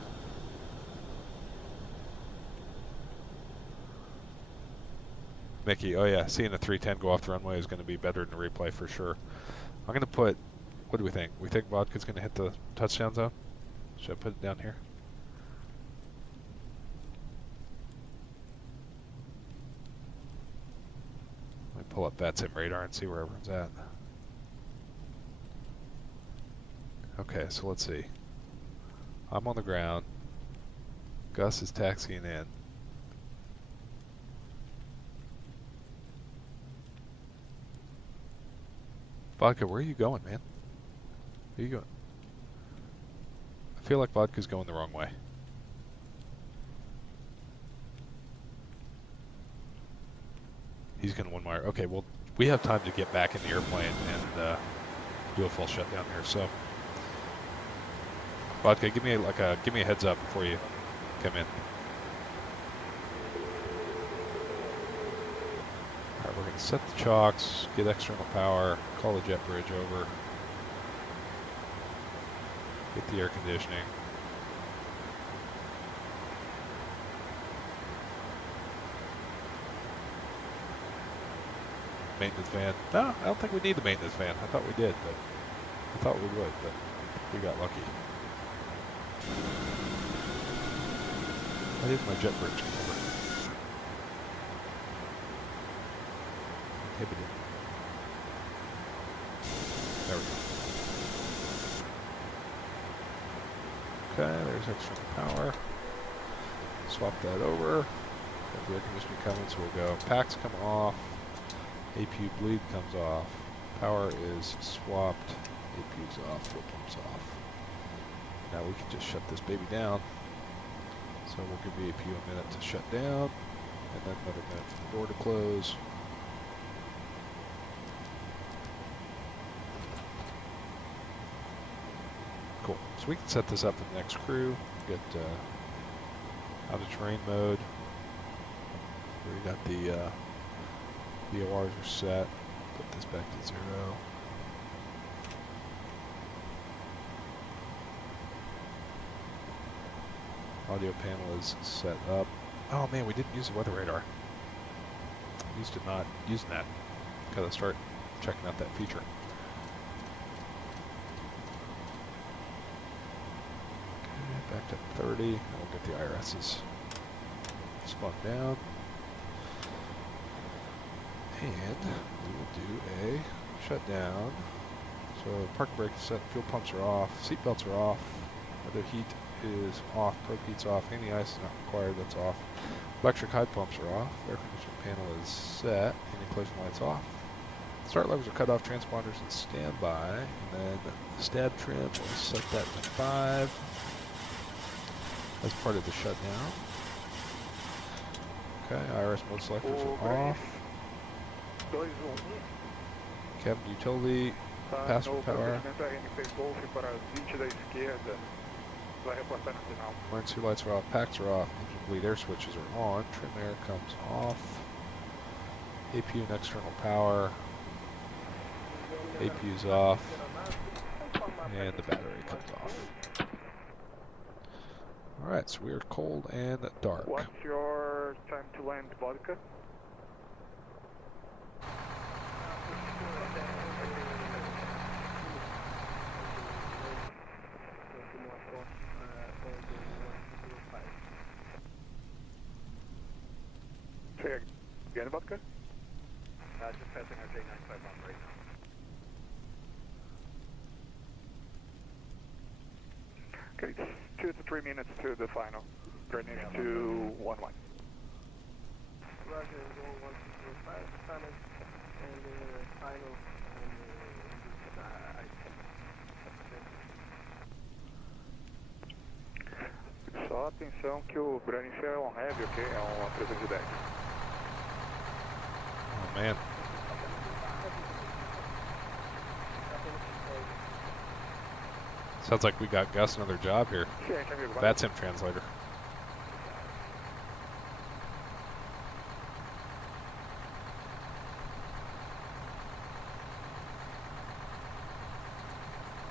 Mickey, oh yeah, seeing a 310 go off the runway is going to be better than the replay for sure. I'm going to put, what do we think? We think Vodka's going to hit the touchdown zone? Should I put it down here? Let me pull up VATSIM radar and see where everyone's at. Okay, so let's see. I'm on the ground. Gus is taxiing in. Vodka, where are you going, man? Where are you going? I feel like Vodka's going the wrong way. He's going one wire. Okay, well, we have time to get back in the airplane and do a full shutdown here. So, Vodka, give me a heads up before you come in. Alright, we're going to set the chocks, get external power, call the jet bridge over, get the air conditioning. Maintenance van. No, I don't think we need the maintenance van. I thought we did, but I thought we would, but we got lucky. Why didn't my jet bridge come over? Inhibited. There we go. Okay, there's external power. Swap that over. Got the air conditioning coming, so we'll go. Packs come off. APU bleed comes off. Power is swapped. APU's off. Fuel pump's off. Now we can just shut this baby down. So we'll give the APU a minute to shut down, and then another minute for the door to close. Cool. So we can set this up for the next crew. Get out of terrain mode. We got the VORs are set. Put this back to 0. Audio panel is set up. Oh man, we didn't use the weather radar. Used to not using that. Gotta start checking out that feature. Okay, back to 30. Now we'll get the IRSs spun down. And we will do a shutdown. So parking brake is set, fuel pumps are off, seat belts are off, weather heat is off, probe heat's off, any ice is not required, that's off. Electric high pumps are off, air conditioning panel is set, any closing lights off. Start levers are cut off, transponders in standby, and then the stab trim, we'll set that to 5 as part of the shutdown. Okay, IRS mode selectors are off. Cabin utility, passenger power. Emergency lights are off, packs are off, engine bleed air switches are on, trim air comes off, APU and external power, APU's off, and the battery comes off. Alright, so we are cold and dark. What's your time to land vodka? Say again, vodka? Just passing our J95 on right now. Okay, it's 2 to 3 minutes to the final. Turning to 1-1. Roger, go 1-2-5, silent, and final, and Só atenção que o Brandon é um heavy, ok? É uma pressão de 10. Oh man. Sounds like we got Gus another job here. That's him, translator.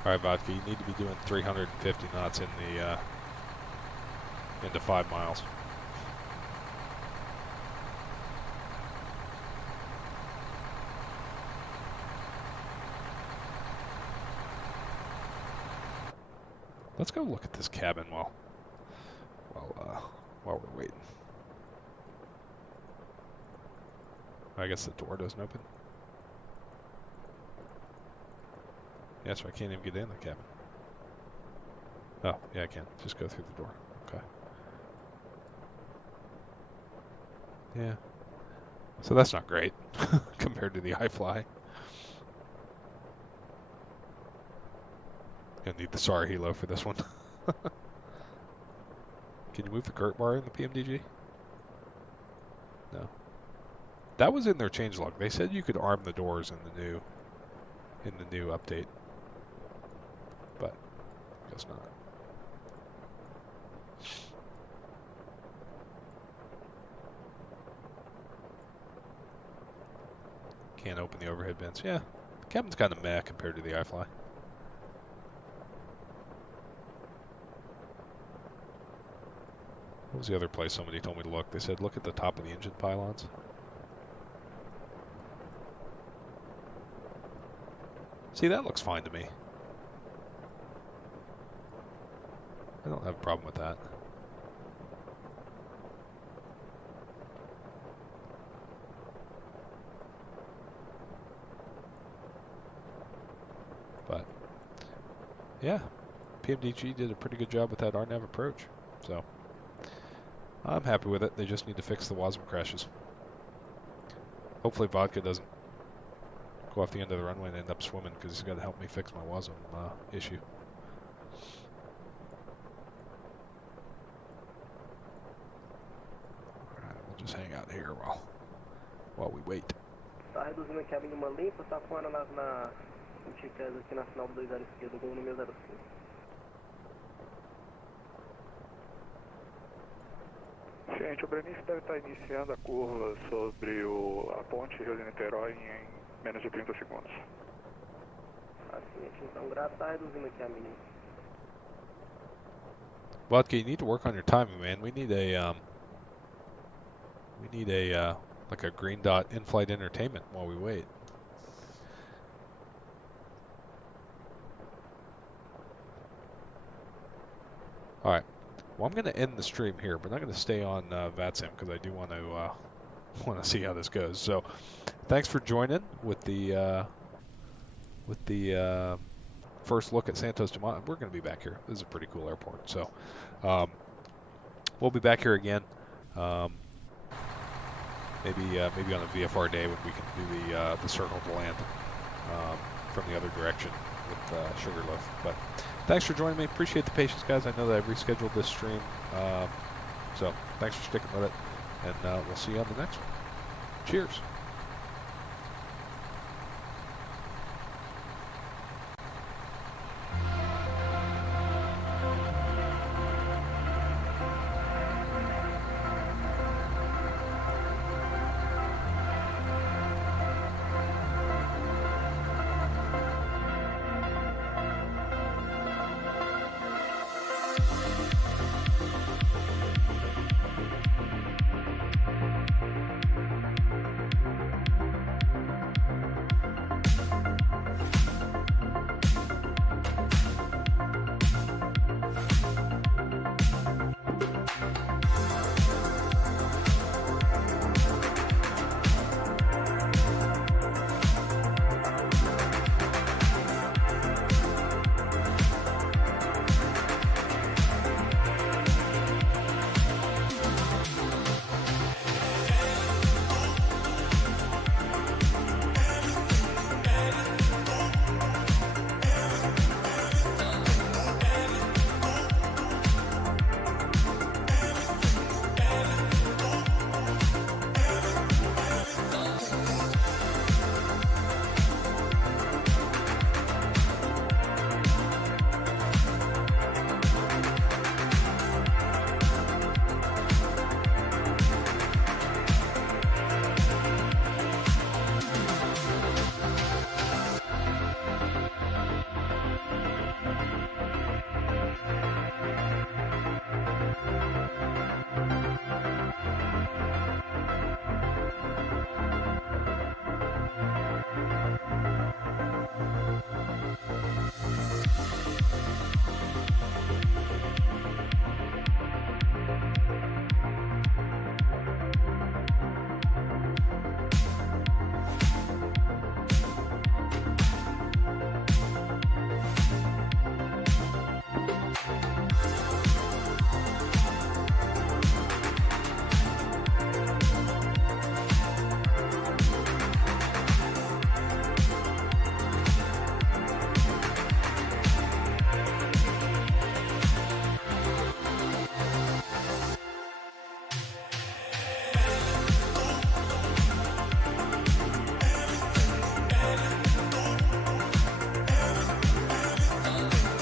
Alright, Vodka, you need to be doing 350 knots in the into 5 miles. Let's go look at this cabin while we're waiting. I guess the door doesn't open. Yeah, so I can't even get in the cabin. Oh, yeah, I can. Just go through the door. Okay. Yeah. So that's not great compared to the iFly. Gonna need the SAR helo for this one. Can you move the Gert bar in the Pmdg? No. That was in their changelog. They said you could arm the doors in the new update. But I guess not. Can't open the overhead bins. Yeah, the cabin's kind of meh compared to the iFly. What was the other place somebody told me to look? They said look at the top of the engine pylons. See, that looks fine to me. I don't have a problem with that. But, yeah, Pmdg did a pretty good job with that RNAV approach. So, I'm happy with it. They just need to fix the WASM crashes. Hopefully Vodka doesn't go off the end of the runway and end up swimming, because he's got to help me fix my WASM issue. Alright, we'll just hang out here while we wait. Tá reduzindo aqui a mínima limpa, tá voando na Anticas aqui na final do 20 esquerdo, gol número 05. Gente, o Brenício deve estar iniciando a curva sobre a ponte Rio-Niterói em menos de 30 segundos. Assim, gente, então o grado tá reduzindo aqui a mínima. Vodka, you need to work on your timing, man. We need a like a green dot in-flight entertainment while we wait. All right. Well, I'm going to end the stream here, but I'm not going to stay on VATSIM because I do want to see how this goes. So, thanks for joining with the first look at Santo's Dumont. We're going to be back here. This is a pretty cool airport. So, we'll be back here again. Maybe on a VFR day when we can do the circle to land from the other direction with Sugarloaf. But thanks for joining me. Appreciate the patience, guys. I know that I've rescheduled this stream, so thanks for sticking with it, and we'll see you on the next one. Cheers.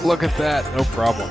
Look at that, no problem.